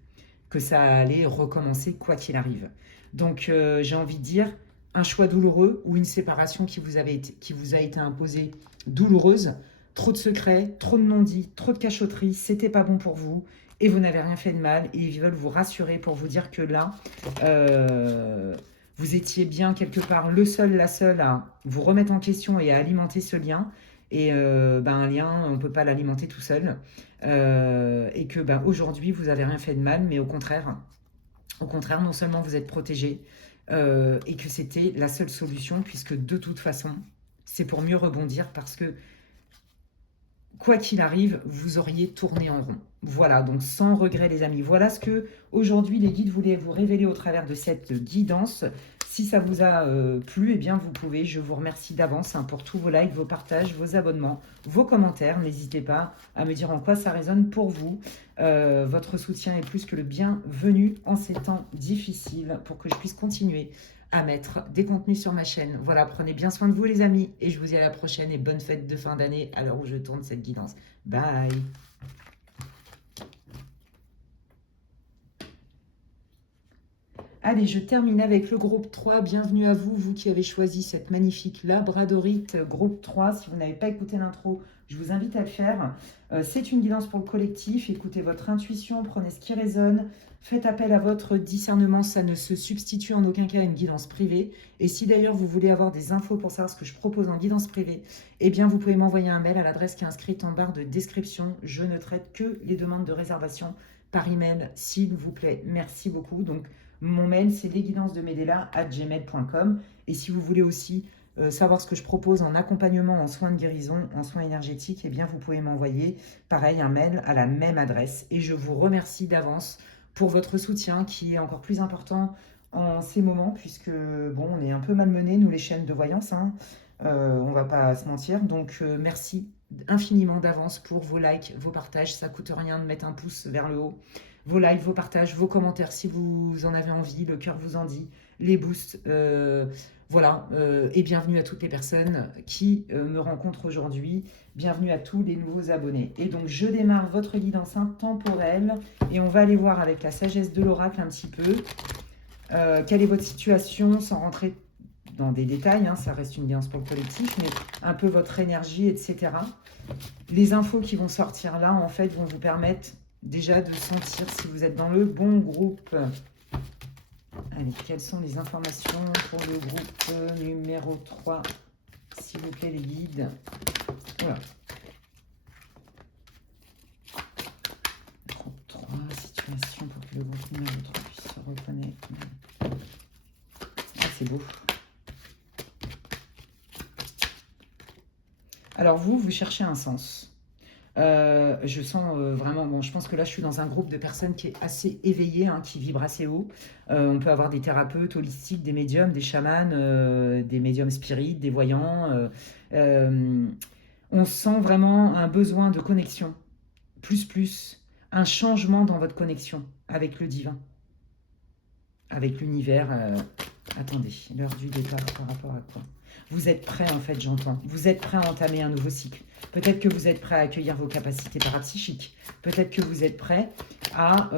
que ça allait recommencer quoi qu'il arrive. Donc, j'ai envie de dire, un choix douloureux ou une séparation qui vous a été imposée douloureuse, trop de secrets, trop de non-dits, trop de cachotteries, c'était pas bon pour vous et vous n'avez rien fait de mal et ils veulent vous rassurer pour vous dire que là, vous étiez bien quelque part le seul, la seule à vous remettre en question et à alimenter ce lien. Et un lien, on ne peut pas l'alimenter tout seul. Et que aujourd'hui, vous n'avez rien fait de mal, mais au contraire, non seulement vous êtes protégé, et que c'était la seule solution, puisque de toute façon, c'est pour mieux rebondir, parce que quoi qu'il arrive, vous auriez tourné en rond. Voilà, donc sans regret les amis. Voilà ce que aujourd'hui les guides voulaient vous révéler au travers de cette guidance. Si ça vous a plu, eh bien vous pouvez, je vous remercie d'avance pour tous vos likes, vos partages, vos abonnements, vos commentaires. N'hésitez pas à me dire en quoi ça résonne pour vous. Votre soutien est plus que le bienvenu en ces temps difficiles pour que je puisse continuer à mettre des contenus sur ma chaîne. Voilà, prenez bien soin de vous les amis et je vous dis à la prochaine et bonne fête de fin d'année à l'heure où je tourne cette guidance. Bye. Allez, je termine avec le groupe 3. Bienvenue à vous, vous qui avez choisi cette magnifique labradorite groupe 3. Si vous n'avez pas écouté l'intro, je vous invite à le faire. C'est une guidance pour le collectif. Écoutez votre intuition, prenez ce qui résonne. Faites appel à votre discernement, ça ne se substitue en aucun cas à une guidance privée. Et si d'ailleurs vous voulez avoir des infos pour savoir ce que je propose en guidance privée, eh bien vous pouvez m'envoyer un mail à l'adresse qui est inscrite en barre de description. Je ne traite que les demandes de réservation par email, s'il vous plaît. Merci beaucoup. Donc, mon mail, c'est lesguidancesdemedela@gmail.com. Et si vous voulez aussi savoir ce que je propose en accompagnement, en soins de guérison, en soins énergétiques, eh bien vous pouvez m'envoyer, pareil, un mail à la même adresse. Et je vous remercie d'avance pour votre soutien qui est encore plus important en ces moments, puisque, bon, on est un peu malmenés, nous, les chaînes de voyance, hein. On va pas se mentir. Donc, merci infiniment d'avance pour vos likes, vos partages. Ça coûte rien de mettre un pouce vers le haut. Vos likes, vos partages, vos commentaires si vous en avez envie, le cœur vous en dit, les boosts. Voilà, et bienvenue à toutes les personnes qui me rencontrent aujourd'hui. Bienvenue à tous les nouveaux abonnés. Et donc, je démarre votre guidance intemporelle et on va aller voir avec la sagesse de l'oracle un petit peu quelle est votre situation sans rentrer dans des détails. Hein, ça reste une guidance pour le collectif, mais un peu votre énergie, etc. Les infos qui vont sortir là, en fait, vont vous permettre déjà de sentir si vous êtes dans le bon groupe. Allez, quelles sont les informations pour le groupe numéro 3, s'il vous plaît, les guides. Voilà. Groupe 3, situation pour que le groupe numéro 3 puisse se reconnaître. Ah, c'est beau. Alors vous cherchez un sens. Je sens vraiment, bon, je pense que là je suis dans un groupe de personnes qui est assez éveillé, hein, qui vibre assez haut. On peut avoir des thérapeutes holistiques, des médiums, des chamans, des médiums spirites, des voyants. On sent vraiment un besoin de connexion, plus, un changement dans votre connexion avec le divin, avec l'univers. Attendez, l'heure du départ par rapport à quoi? Vous êtes prêt, en fait, j'entends. Vous êtes prêt à entamer un nouveau cycle. Peut-être que vous êtes prêt à accueillir vos capacités parapsychiques. Peut-être que vous êtes prêt à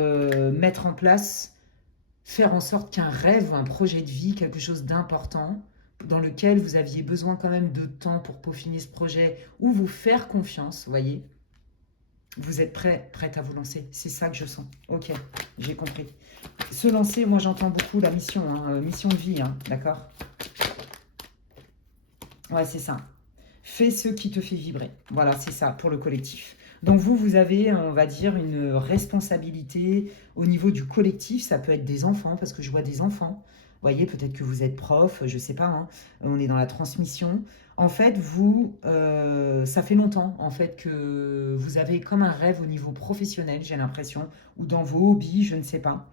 mettre en place, faire en sorte qu'un rêve ou un projet de vie, quelque chose d'important, dans lequel vous aviez besoin quand même de temps pour peaufiner ce projet ou vous faire confiance, vous voyez, vous êtes prête à vous lancer. C'est ça que je sens. Ok, j'ai compris. Se lancer, moi j'entends beaucoup la mission, hein, mission de vie, hein, d'accord? Ouais, c'est ça. Fais ce qui te fait vibrer. Voilà, c'est ça, pour le collectif. Donc vous avez, on va dire, une responsabilité au niveau du collectif. Ça peut être des enfants, parce que je vois des enfants. Vous voyez, peut-être que vous êtes prof, je ne sais pas, hein, on est dans la transmission. En fait, ça fait longtemps en fait, que vous avez comme un rêve au niveau professionnel, j'ai l'impression, ou dans vos hobbies, je ne sais pas.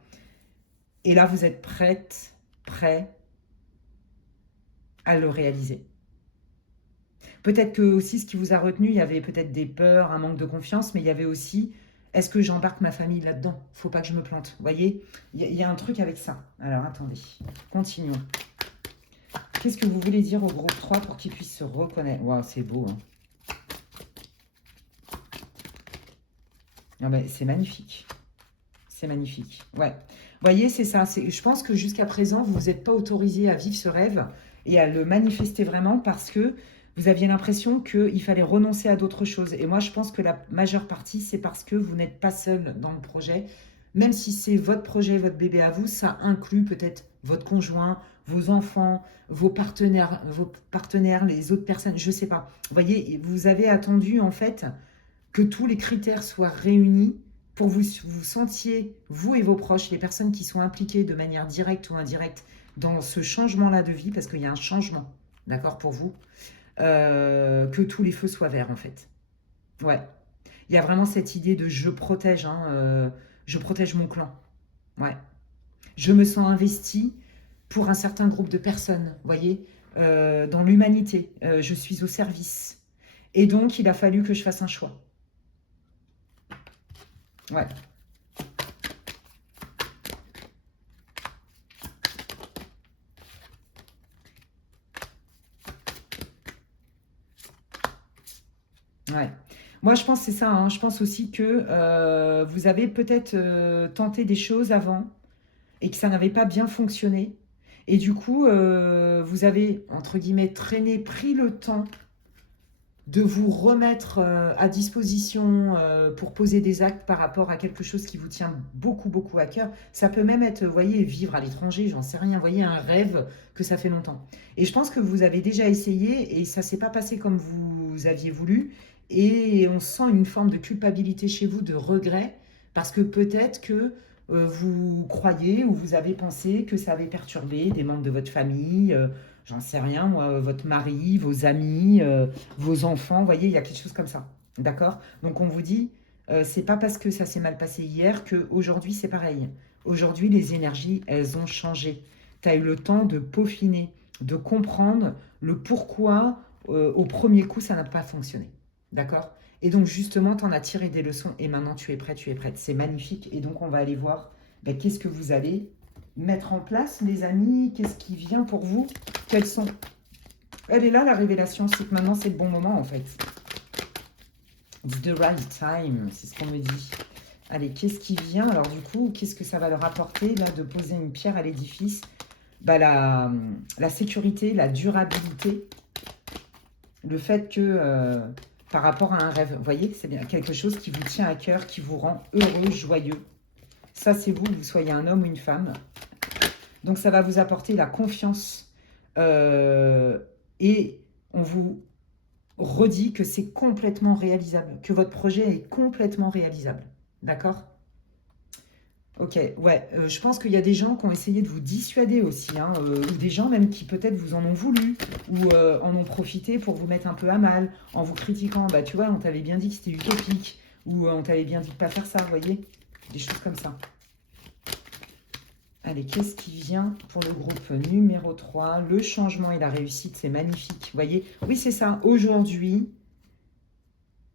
Et là, vous êtes prêt à le réaliser. Peut-être que aussi, ce qui vous a retenu, il y avait peut-être des peurs, un manque de confiance, mais il y avait aussi, est-ce que j'embarque ma famille là-dedans? Faut pas que je me plante. Vous voyez, il y a un truc avec ça. Alors, attendez. Continuons. Qu'est-ce que vous voulez dire au groupe 3 pour qu'il puisse se reconnaître? Waouh, c'est beau, hein. Ah ben, c'est magnifique. C'est magnifique. Ouais. Vous voyez, c'est ça. Je pense que jusqu'à présent, vous vous êtes pas autorisé à vivre ce rêve et à le manifester vraiment parce que vous aviez l'impression qu'il fallait renoncer à d'autres choses. Et moi, je pense que la majeure partie, c'est parce que vous n'êtes pas seul dans le projet. Même si c'est votre projet, votre bébé à vous, ça inclut peut-être votre conjoint, vos enfants, vos partenaires, les autres personnes, je sais pas. Vous voyez, vous avez attendu en fait que tous les critères soient réunis pour vous sentiez, vous et vos proches, les personnes qui sont impliquées de manière directe ou indirecte dans ce changement-là de vie, parce qu'il y a un changement, d'accord, pour vous, que tous les feux soient verts, en fait. Ouais. Il y a vraiment cette idée de je protège mon clan. Ouais. Je me sens investi pour un certain groupe de personnes, vous voyez, dans l'humanité. Je suis au service. Et donc, il a fallu que je fasse un choix. Ouais. Ouais. Moi, je pense que c'est ça, hein. Je pense aussi que vous avez peut-être tenté des choses avant et que ça n'avait pas bien fonctionné. Et du coup, vous avez, entre guillemets, traîné, pris le temps de vous remettre à disposition pour poser des actes par rapport à quelque chose qui vous tient beaucoup, beaucoup à cœur. Ça peut même être, vous voyez, vivre à l'étranger, j'en sais rien, vous voyez, un rêve que ça fait longtemps. Et je pense que vous avez déjà essayé et ça s'est pas passé comme vous aviez voulu. Et on sent une forme de culpabilité chez vous, de regret, parce que peut-être que vous croyez ou vous avez pensé que ça avait perturbé des membres de votre famille, j'en sais rien, moi, votre mari, vos amis, vos enfants, vous voyez, il y a quelque chose comme ça. D'accord? Donc on vous dit, c'est pas parce que ça s'est mal passé hier qu'aujourd'hui c'est pareil. Aujourd'hui, les énergies, elles ont changé. Tu as eu le temps de peaufiner, de comprendre le pourquoi au premier coup ça n'a pas fonctionné. D'accord? Et donc justement, tu en as tiré des leçons et maintenant tu es prêt, tu es prête. C'est magnifique. Et donc on va aller voir ben, qu'est-ce que vous allez mettre en place, les amis, qu'est-ce qui vient pour vous, quels sont elle est là, la révélation, c'est que maintenant, c'est le bon moment, en fait. It's the right time, c'est ce qu'on me dit. Allez, qu'est-ce qui vient? Alors, du coup, qu'est-ce que ça va leur apporter, là, de poser une pierre à l'édifice? Bah, la sécurité, la durabilité, le fait que, par rapport à un rêve, vous voyez, c'est bien quelque chose qui vous tient à cœur, qui vous rend heureux, joyeux. Ça, c'est vous, que vous soyez un homme ou une femme. Donc, ça va vous apporter la confiance. Et on vous redit que c'est complètement réalisable, que votre projet est complètement réalisable. D'accord? Ok, ouais, je pense qu'il y a des gens qui ont essayé de vous dissuader aussi, hein, ou des gens même qui peut-être vous en ont voulu, ou en ont profité pour vous mettre un peu à mal, en vous critiquant. Bah tu vois, on t'avait bien dit que c'était utopique, ou on t'avait bien dit de ne pas faire ça, vous voyez? Des choses comme ça. Allez, qu'est-ce qui vient pour le groupe numéro 3? Le changement et la réussite, c'est magnifique. Vous voyez? Oui, c'est ça. Aujourd'hui,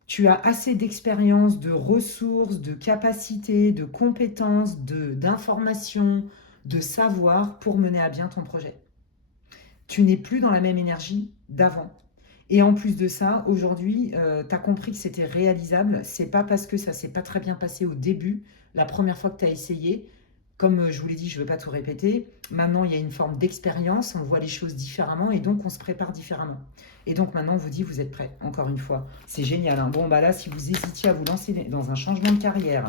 tu as assez d'expérience, de ressources, de capacités, de compétences, d'informations, de savoir pour mener à bien ton projet. Tu n'es plus dans la même énergie d'avant. Et en plus de ça, aujourd'hui, tu as compris que c'était réalisable. C'est pas parce que ça s'est pas très bien passé au début, la première fois que tu as essayé. Comme je vous l'ai dit, je ne veux pas tout répéter. Maintenant, il y a une forme d'expérience, on voit les choses différemment et donc on se prépare différemment. Et donc maintenant, on vous dit, vous êtes prêts, encore une fois. C'est génial, hein. Bon, bah là, si vous hésitiez à vous lancer dans un changement de carrière,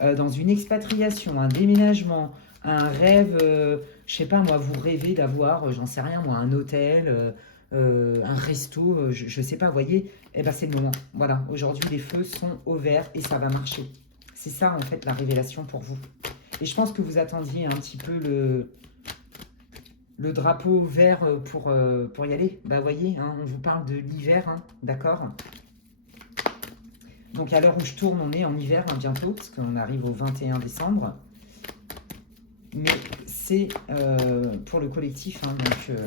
dans une expatriation, un déménagement, un rêve, je sais pas moi, vous rêvez d'avoir, j'en sais rien moi, un hôtel, un resto, je sais pas, vous voyez, eh ben c'est le moment. Voilà, aujourd'hui les feux sont au vert et ça va marcher. C'est ça en fait la révélation pour vous. Et je pense que vous attendiez un petit peu le drapeau vert pour y aller. Bah, vous voyez, hein, on vous parle de l'hiver, hein, d'accord? Donc, à l'heure où je tourne, on est en hiver hein, bientôt, parce qu'on arrive au 21 décembre. Mais c'est pour le collectif, hein, donc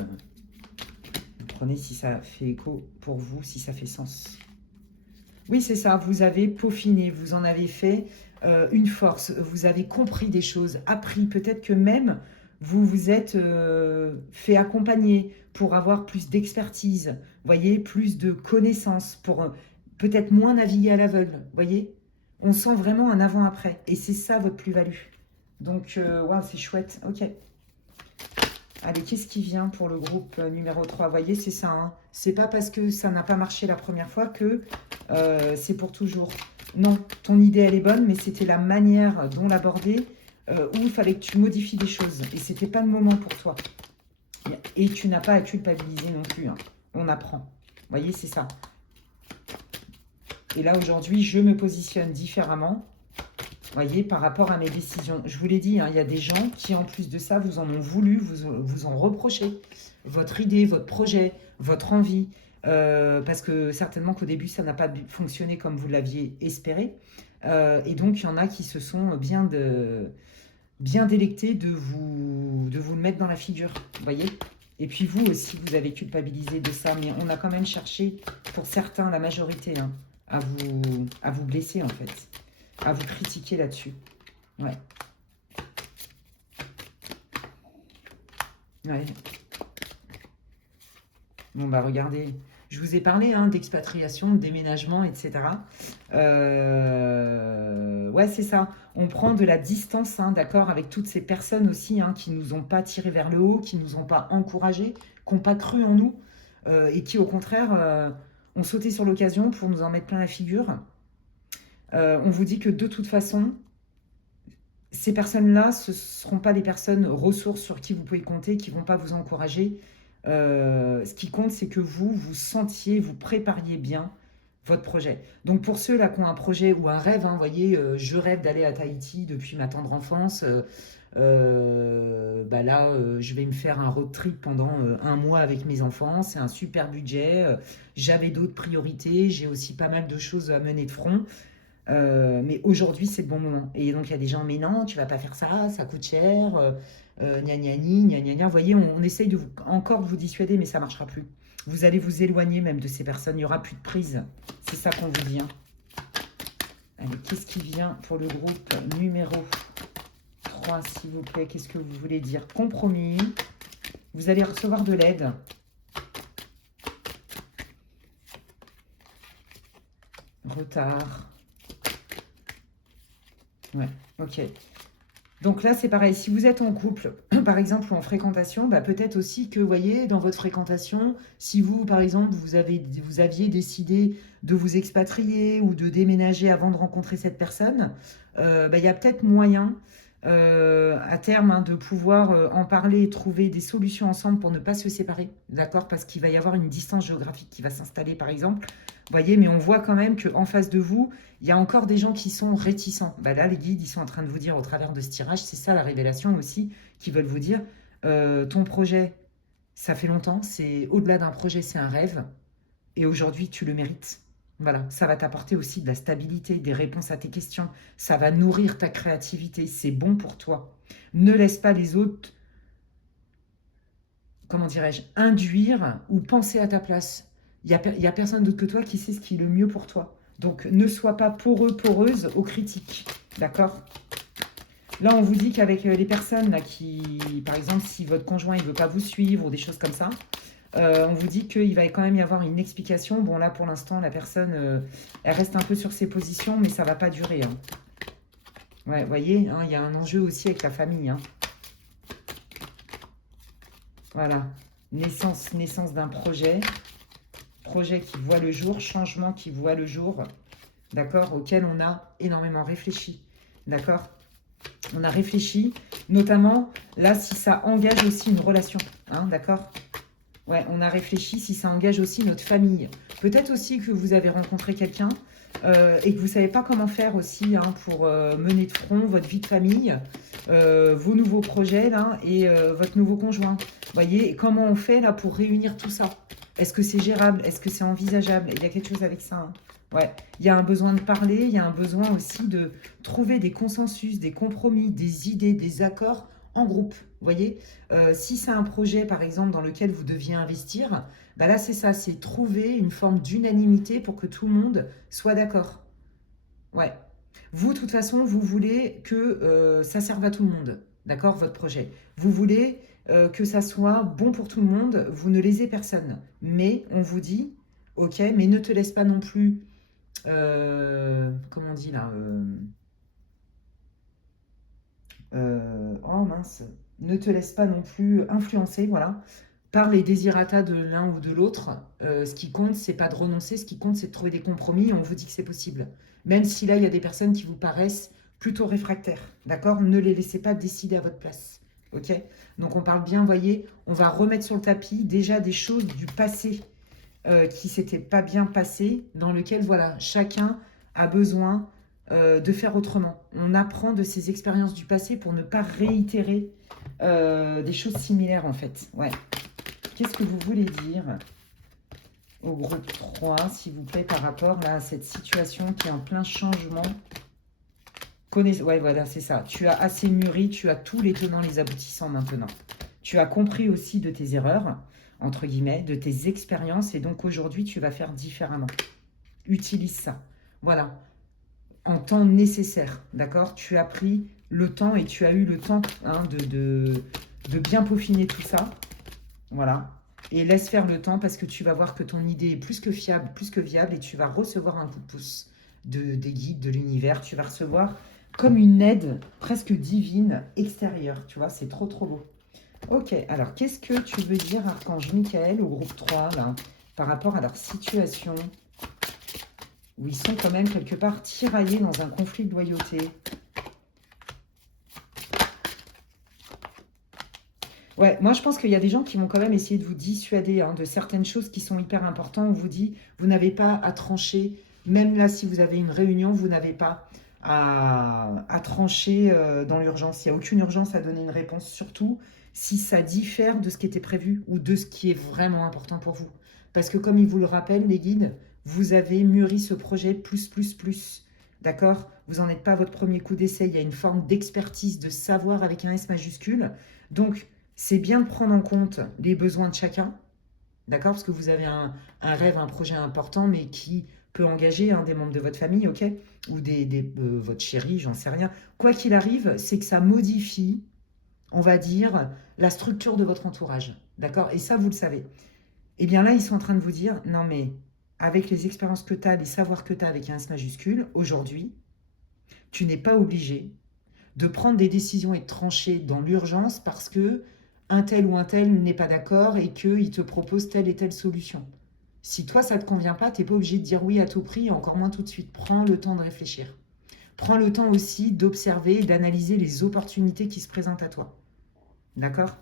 vous prenez si ça fait écho pour vous, si ça fait sens. Oui, c'est ça, vous avez peaufiné, vous en avez fait une force, vous avez compris des choses, appris, peut-être que même vous vous êtes fait accompagner pour avoir plus d'expertise, voyez, plus de connaissances, pour peut-être moins naviguer à l'aveugle, voyez. On sent vraiment un avant-après. Et c'est ça votre plus-value. Donc, waouh, c'est chouette. Ok. Allez, qu'est-ce qui vient pour le groupe numéro 3? Vous voyez, c'est ça. Hein. C'est pas parce que ça n'a pas marché la première fois que c'est pour toujours. Non, ton idée, elle est bonne, mais c'était la manière dont l'aborder où il fallait que tu modifies des choses. Et c'était pas le moment pour toi. Et tu n'as pas à culpabiliser non plus. Hein. On apprend. Vous voyez, c'est ça. Et là, aujourd'hui, je me positionne différemment. Voyez, par rapport à mes décisions. Je vous l'ai dit, hein, il y a des gens qui, en plus de ça, vous en ont voulu, vous en reproché. Votre idée, votre projet, votre envie. Parce que certainement qu'au début, ça n'a pas fonctionné comme vous l'aviez espéré. Et donc, il y en a qui se sont bien délectés de vous le mettre dans la figure. Vous voyez? Et puis vous aussi, vous avez culpabilisé de ça. Mais on a quand même cherché, pour certains, la majorité, hein, à vous blesser, en fait. À vous critiquer là-dessus. Ouais. Ouais. Bon, bah regardez, je vous ai parlé hein, d'expatriation, de déménagement, etc. Ouais, c'est ça. On prend de la distance, hein, d'accord, avec toutes ces personnes aussi hein, qui ne nous ont pas tirés vers le haut, qui ne nous ont pas encouragés, qui n'ont pas cru en nous et qui, au contraire, ont sauté sur l'occasion pour nous en mettre plein la figure. On vous dit que de toute façon, ces personnes-là, ce ne seront pas des personnes ressources sur qui vous pouvez compter, qui ne vont pas vous encourager. Ce qui compte, c'est que vous sentiez, vous prépariez bien votre projet. Donc pour ceux-là qui ont un projet ou un rêve, hein, vous voyez, je rêve d'aller à Tahiti depuis ma tendre enfance. Bah là, je vais me faire un road trip pendant un mois avec mes enfants. C'est un super budget. J'avais d'autres priorités. J'ai aussi pas mal de choses à mener de front. Mais aujourd'hui, c'est le bon moment. Et donc, il y a des gens, mais non, tu vas pas faire ça, ça coûte cher, gna gna gna gna gna gna. Vous voyez, on essaye encore de vous dissuader, mais ça marchera plus. Vous allez vous éloigner même de ces personnes, il n'y aura plus de prise. C'est ça qu'on vous dit. Hein. Allez, qu'est-ce qui vient pour le groupe numéro 3, s'il vous plaît? Qu'est-ce que vous voulez dire? Compromis. Vous allez recevoir de l'aide. Retard. Ouais, ok. Donc là, c'est pareil. Si vous êtes en couple, par exemple, ou en fréquentation, bah, peut-être aussi que, vous voyez, dans votre fréquentation, si vous, par exemple, vous aviez décidé de vous expatrier ou de déménager avant de rencontrer cette personne, bah, il y a peut-être moyen, à terme, hein, de pouvoir en parler et trouver des solutions ensemble pour ne pas se séparer, d'accord? Parce qu'il va y avoir une distance géographique qui va s'installer, par exemple. Vous voyez, mais on voit quand même qu'en face de vous, il y a encore des gens qui sont réticents. Bah là, les guides, ils sont en train de vous dire au travers de ce tirage, c'est ça la révélation aussi, qui veulent vous dire, ton projet, ça fait longtemps, c'est au-delà d'un projet, c'est un rêve, et aujourd'hui, tu le mérites. Voilà, ça va t'apporter aussi de la stabilité, des réponses à tes questions, ça va nourrir ta créativité, c'est bon pour toi. Ne laisse pas les autres, comment dirais-je, induire ou penser à ta place. Il y a personne d'autre que toi qui sait ce qui est le mieux pour toi. Donc, ne sois pas poreux, poreuse aux critiques. D'accord? Là, on vous dit qu'avec les personnes là, qui, par exemple, si votre conjoint ne veut pas vous suivre ou des choses comme ça, on vous dit qu'il va quand même y avoir une explication. Bon, là, pour l'instant, la personne, elle reste un peu sur ses positions, mais ça ne va pas durer. Hein. Ouais, vous voyez, hein, il y a un enjeu aussi avec la famille. Hein. Voilà. Naissance d'un projet. Projet qui voit le jour, changement qui voit le jour. D'accord? Auquel on a énormément réfléchi. D'accord? On a réfléchi, notamment, là, si ça engage aussi une relation. Hein, d'accord? Ouais, on a réfléchi si ça engage aussi notre famille. Peut-être aussi que vous avez rencontré quelqu'un et que vous ne savez pas comment faire aussi hein, pour mener de front votre vie de famille, vos nouveaux projets là, et votre nouveau conjoint. Vous voyez, et comment on fait là pour réunir tout ça? Est-ce que c'est gérable? Est-ce que c'est envisageable? Il y a quelque chose avec ça. Hein. Ouais, il y a un besoin de parler, il y a un besoin aussi de trouver des consensus, des compromis, des idées, des accords en groupe. Vous voyez, si c'est un projet, par exemple, dans lequel vous deviez investir, bah là, c'est ça, c'est trouver une forme d'unanimité pour que tout le monde soit d'accord. Ouais. Vous, de toute façon, vous voulez que ça serve à tout le monde, d'accord, votre projet. Vous voulez que ça soit bon pour tout le monde, vous ne lésez personne. Mais on vous dit, ok, mais ne te laisse pas non plus comment on dit là oh mince, ne te laisse pas non plus influencer, voilà, par les désirata de l'un ou de l'autre. Ce qui compte, c'est pas de renoncer, ce qui compte, c'est de trouver des compromis et on vous dit que c'est possible. Même si là, il y a des personnes qui vous paraissent plutôt réfractaires, d'accord? Ne les laissez pas décider à votre place, ok? Donc on parle bien, voyez, on va remettre sur le tapis déjà des choses du passé qui s'étaient pas bien passées, dans lequel, voilà, chacun a besoin de faire autrement. On apprend de ses expériences du passé pour ne pas réitérer des choses similaires, en fait. Ouais. Qu'est-ce que vous voulez dire au groupe 3, s'il vous plaît, par rapport là, à cette situation qui est en plein changement? Ouais, voilà, c'est ça. Tu as assez mûri, tu as tous les tenants, les aboutissants maintenant. Tu as compris aussi de tes erreurs, entre guillemets, de tes expériences, et donc aujourd'hui, tu vas faire différemment. Utilise ça. Voilà. En temps nécessaire, d'accord? Tu as pris le temps et tu as eu le temps hein, de bien peaufiner tout ça. Voilà. Et laisse faire le temps parce que tu vas voir que ton idée est plus que fiable, plus que viable et tu vas recevoir un coup de pouce des guides, de l'univers. Tu vas recevoir comme une aide presque divine extérieure. Tu vois, c'est trop, trop beau. Ok, alors qu'est-ce que tu veux dire, Archange Michael, au groupe 3, là, par rapport à leur situation où ils sont quand même quelque part tiraillés dans un conflit de loyauté? Ouais, moi je pense qu'il y a des gens qui vont quand même essayer de vous dissuader hein, de certaines choses qui sont hyper importantes. On vous dit, vous n'avez pas à trancher, même là si vous avez une réunion, vous n'avez pas à trancher dans l'urgence. Il n'y a aucune urgence à donner une réponse, surtout si ça diffère de ce qui était prévu ou de ce qui est vraiment important pour vous. Parce que comme ils vous le rappellent, les guides, vous avez mûri ce projet plus, plus, plus. D'accord? Vous n'en êtes pas à votre premier coup d'essai, il y a une forme d'expertise, de savoir avec un S majuscule. Donc, c'est bien de prendre en compte les besoins de chacun, d'accord? Parce que vous avez un rêve, un projet important, mais qui peut engager hein, des membres de votre famille, ok? Ou votre chéri, j'en sais rien. Quoi qu'il arrive, c'est que ça modifie, on va dire, la structure de votre entourage, d'accord? Et ça, vous le savez. Eh bien là, ils sont en train de vous dire, non mais, avec les expériences que tu as, les savoirs que tu as avec un S majuscule, aujourd'hui, tu n'es pas obligé de prendre des décisions et de trancher dans l'urgence parce que un tel ou un tel n'est pas d'accord et qu'il te propose telle et telle solution. Si toi, ça ne te convient pas, tu n'es pas obligé de dire oui à tout prix, et encore moins tout de suite. Prends le temps de réfléchir. Prends le temps aussi d'observer et d'analyser les opportunités qui se présentent à toi. D'accord?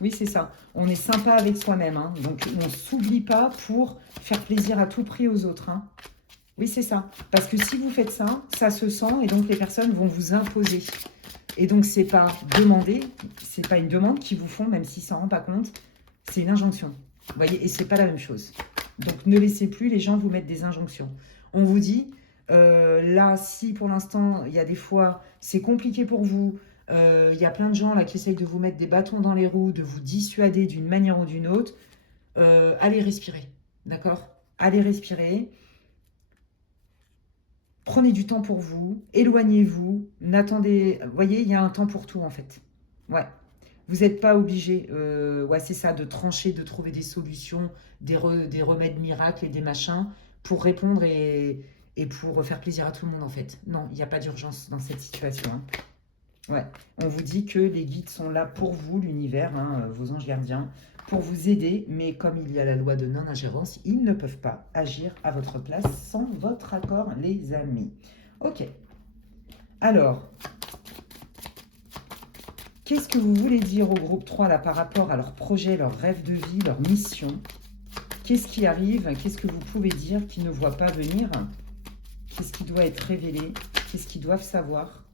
Oui, c'est ça. On est sympa avec soi-même. Hein. Donc, on ne s'oublie pas pour faire plaisir à tout prix aux autres. Hein. Oui, c'est ça. Parce que si vous faites ça, ça se sent et donc les personnes vont vous imposer. Et donc, c'est pas demander, c'est pas une demande qu'ils vous font, même s'ils s'en rendent pas compte, c'est une injonction. Vous voyez, et c'est pas la même chose. Donc, ne laissez plus les gens vous mettre des injonctions. On vous dit, là, si pour l'instant, il y a des fois, c'est compliqué pour vous, il y a plein de gens là qui essayent de vous mettre des bâtons dans les roues, de vous dissuader d'une manière ou d'une autre, allez respirer, d'accord? Allez respirer. Prenez du temps pour vous, éloignez-vous, n'attendez... Vous voyez, il y a un temps pour tout en fait. Ouais. Vous n'êtes pas obligé, ouais, c'est ça, de trancher, de trouver des solutions, des remèdes miracles et des machins pour répondre et pour faire plaisir à tout le monde en fait. Non, il n'y a pas d'urgence dans cette situation. Hein. Ouais, on vous dit que les guides sont là pour vous, l'univers, hein, vos anges gardiens, pour vous aider, mais comme il y a la loi de non-ingérence, ils ne peuvent pas agir à votre place sans votre accord, les amis. Ok. Alors, qu'est-ce que vous voulez dire au groupe 3 là par rapport à leur projet, leur rêve de vie, leur mission? Qu'est-ce qui arrive? Qu'est-ce que vous pouvez dire qu'ils ne voient pas venir? Qu'est-ce qui doit être révélé? Qu'est-ce qu'ils doivent savoir?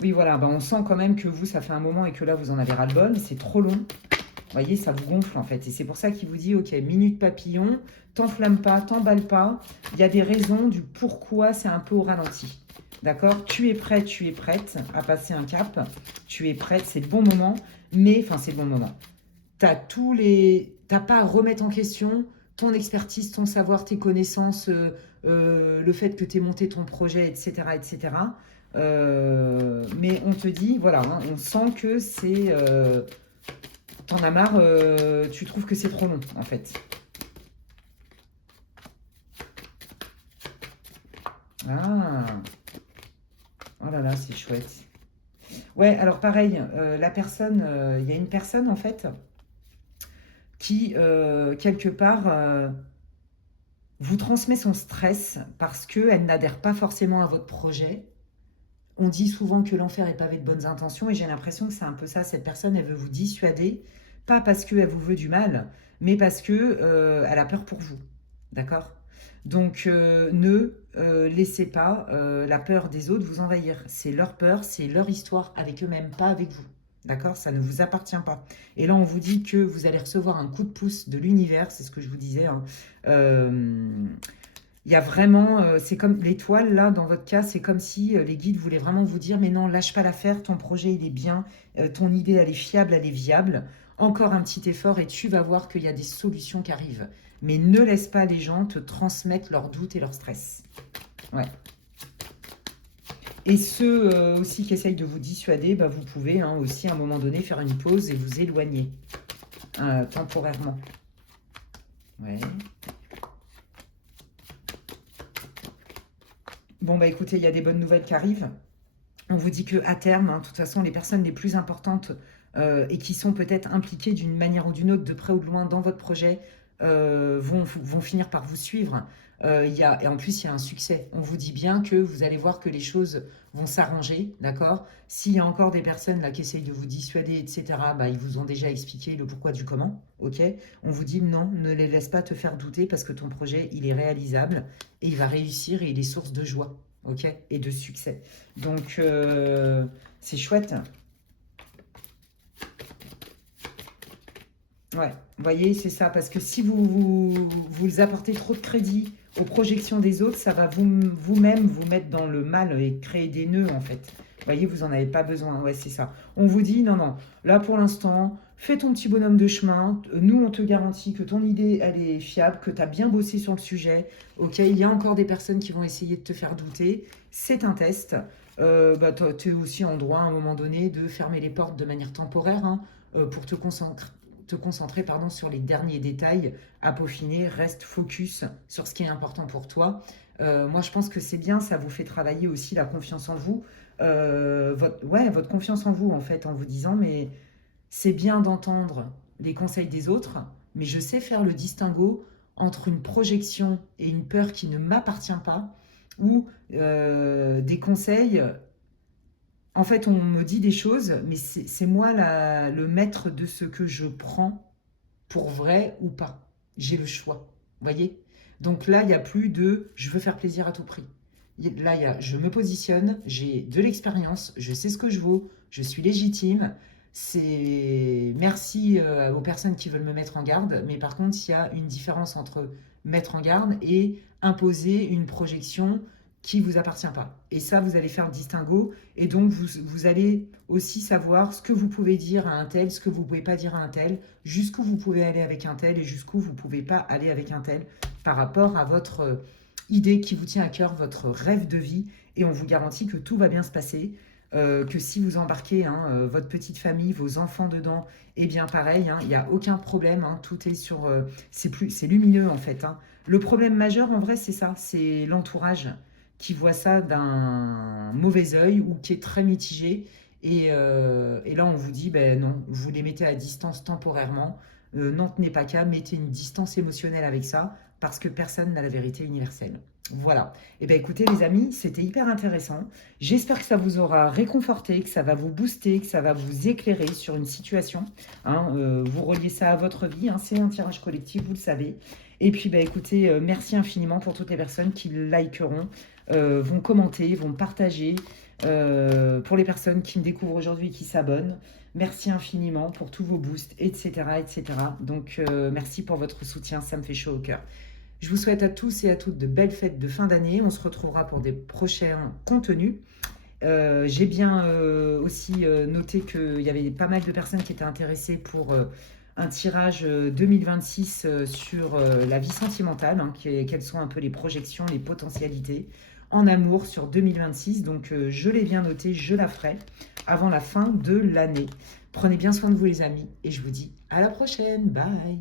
Oui, voilà, ben on sent quand même que vous, ça fait un moment et que là, vous en avez ras-le-bol. C'est trop long. Vous voyez, ça vous gonfle en fait. Et c'est pour ça qu'il vous dit, ok, minute papillon, t'enflamme pas, t'emballe pas. Il y a des raisons du pourquoi c'est un peu au ralenti. D'accord? Tu es prêt, tu es prête à passer un cap. Tu es prête, c'est le bon moment. Mais, enfin, c'est le bon moment. T'as pas à remettre en question ton expertise, ton savoir, tes connaissances, le fait que tu aies monté ton projet, etc., etc. Mais on te dit, voilà, hein, on sent que c'est... t'en as marre, tu trouves que c'est trop long, en fait. Ah, oh là là, c'est chouette. Ouais, alors pareil, la personne, il y a une personne en fait qui, quelque part, vous transmet son stress parce qu'elle n'adhère pas forcément à votre projet. On dit souvent que l'enfer est pavé de bonnes intentions et j'ai l'impression que c'est un peu ça. Cette personne, elle veut vous dissuader, pas parce qu'elle vous veut du mal, mais parce que elle a peur pour vous. D'accord. Donc ne laissez pas la peur des autres vous envahir. C'est leur peur, c'est leur histoire avec eux-mêmes, pas avec vous. D'accord. Ça ne vous appartient pas. Et là, on vous dit que vous allez recevoir un coup de pouce de l'univers, c'est ce que je vous disais, hein. Il y a vraiment, c'est comme l'étoile, là, dans votre cas, c'est comme si les guides voulaient vraiment vous dire, mais non, lâche pas l'affaire, ton projet, il est bien, ton idée, elle est fiable, elle est viable. Encore un petit effort et tu vas voir qu'il y a des solutions qui arrivent. Mais ne laisse pas les gens te transmettre leurs doutes et leur stress. Ouais. Et ceux aussi qui essayent de vous dissuader, bah, vous pouvez hein, aussi à un moment donné faire une pause et vous éloigner temporairement. Ouais. Bon, bah écoutez, il y a des bonnes nouvelles qui arrivent. On vous dit que à terme, hein, de toute façon, les personnes les plus importantes et qui sont peut-être impliquées d'une manière ou d'une autre, de près ou de loin, dans votre projet, vont finir par vous suivre. Et en plus, il y a un succès. On vous dit bien que vous allez voir que les choses vont s'arranger, d'accord. S'il y a encore des personnes là qui essayent de vous dissuader, etc., bah, ils vous ont déjà expliqué le pourquoi du comment, ok. On vous dit non, ne les laisse pas te faire douter parce que ton projet, il est réalisable et il va réussir et il est source de joie, ok, et de succès. Donc, c'est chouette. Ouais, vous voyez, c'est ça. Parce que si vous apportez trop de crédit aux projections des autres, ça va vous-même vous mettre dans le mal et créer des nœuds, en fait. Vous voyez, vous n'en avez pas besoin. Ouais, c'est ça. On vous dit, non, non, là, pour l'instant, fais ton petit bonhomme de chemin. Nous, on te garantit que ton idée, elle est fiable, que tu as bien bossé sur le sujet. Ok, il y a encore des personnes qui vont essayer de te faire douter. C'est un test. Bah, tu es aussi en droit, à un moment donné, de fermer les portes de manière temporaire hein, pour te concentrer pardon, sur les derniers détails à peaufiner. Reste focus sur ce qui est important pour toi. Moi, je pense que c'est bien, ça vous fait travailler aussi la confiance en vous. Votre confiance en vous, en fait, en vous disant, mais c'est bien d'entendre les conseils des autres, mais je sais faire le distinguo entre une projection et une peur qui ne m'appartient pas, ou des conseils en fait, on me dit des choses, mais c'est moi le maître de ce que je prends pour vrai ou pas. J'ai le choix. Vous voyez. Donc là, il n'y a plus de je veux faire plaisir à tout prix. Là, il y a je me positionne, j'ai de l'expérience, je sais ce que je vaux, je suis légitime. C'est merci aux personnes qui veulent me mettre en garde, mais par contre, il y a une différence entre mettre en garde et imposer une projection qui ne vous appartient pas. Et ça, vous allez faire le distinguo. Et donc, vous allez aussi savoir ce que vous pouvez dire à un tel, ce que vous ne pouvez pas dire à un tel, jusqu'où vous pouvez aller avec un tel et jusqu'où vous ne pouvez pas aller avec un tel par rapport à votre idée qui vous tient à cœur, votre rêve de vie. Et on vous garantit que tout va bien se passer. Que si vous embarquez hein, votre petite famille, vos enfants dedans, eh bien pareil, hein, il n'y a aucun problème. Hein, tout est sur... c'est lumineux en fait. Hein. Le problème majeur en vrai, c'est ça, c'est l'entourage qui voit ça d'un mauvais œil ou qui est très mitigé. Et là, on vous dit, ben non, vous les mettez à distance temporairement. N'en tenez pas qu'à, mettez une distance émotionnelle avec ça, parce que personne n'a la vérité universelle. Voilà. Et bien écoutez les amis, c'était hyper intéressant. J'espère que ça vous aura réconforté, que ça va vous booster, que ça va vous éclairer sur une situation. Hein, vous reliez ça à votre vie, hein, c'est un tirage collectif, vous le savez. Et puis bah, écoutez, merci infiniment pour toutes les personnes qui likeront, vont commenter, vont partager. Pour les personnes qui me découvrent aujourd'hui et qui s'abonnent, merci infiniment pour tous vos boosts, etc. etc. Donc merci pour votre soutien, ça me fait chaud au cœur. Je vous souhaite à tous et à toutes de belles fêtes de fin d'année. On se retrouvera pour des prochains contenus. J'ai bien aussi noté qu'il y avait pas mal de personnes qui étaient intéressées pour un tirage 2026 sur la vie sentimentale, hein, quelles sont un peu les projections, les potentialités en amour sur 2026. Donc je l'ai bien noté, je la ferai avant la fin de l'année. Prenez bien soin de vous les amis et je vous dis à la prochaine. Bye.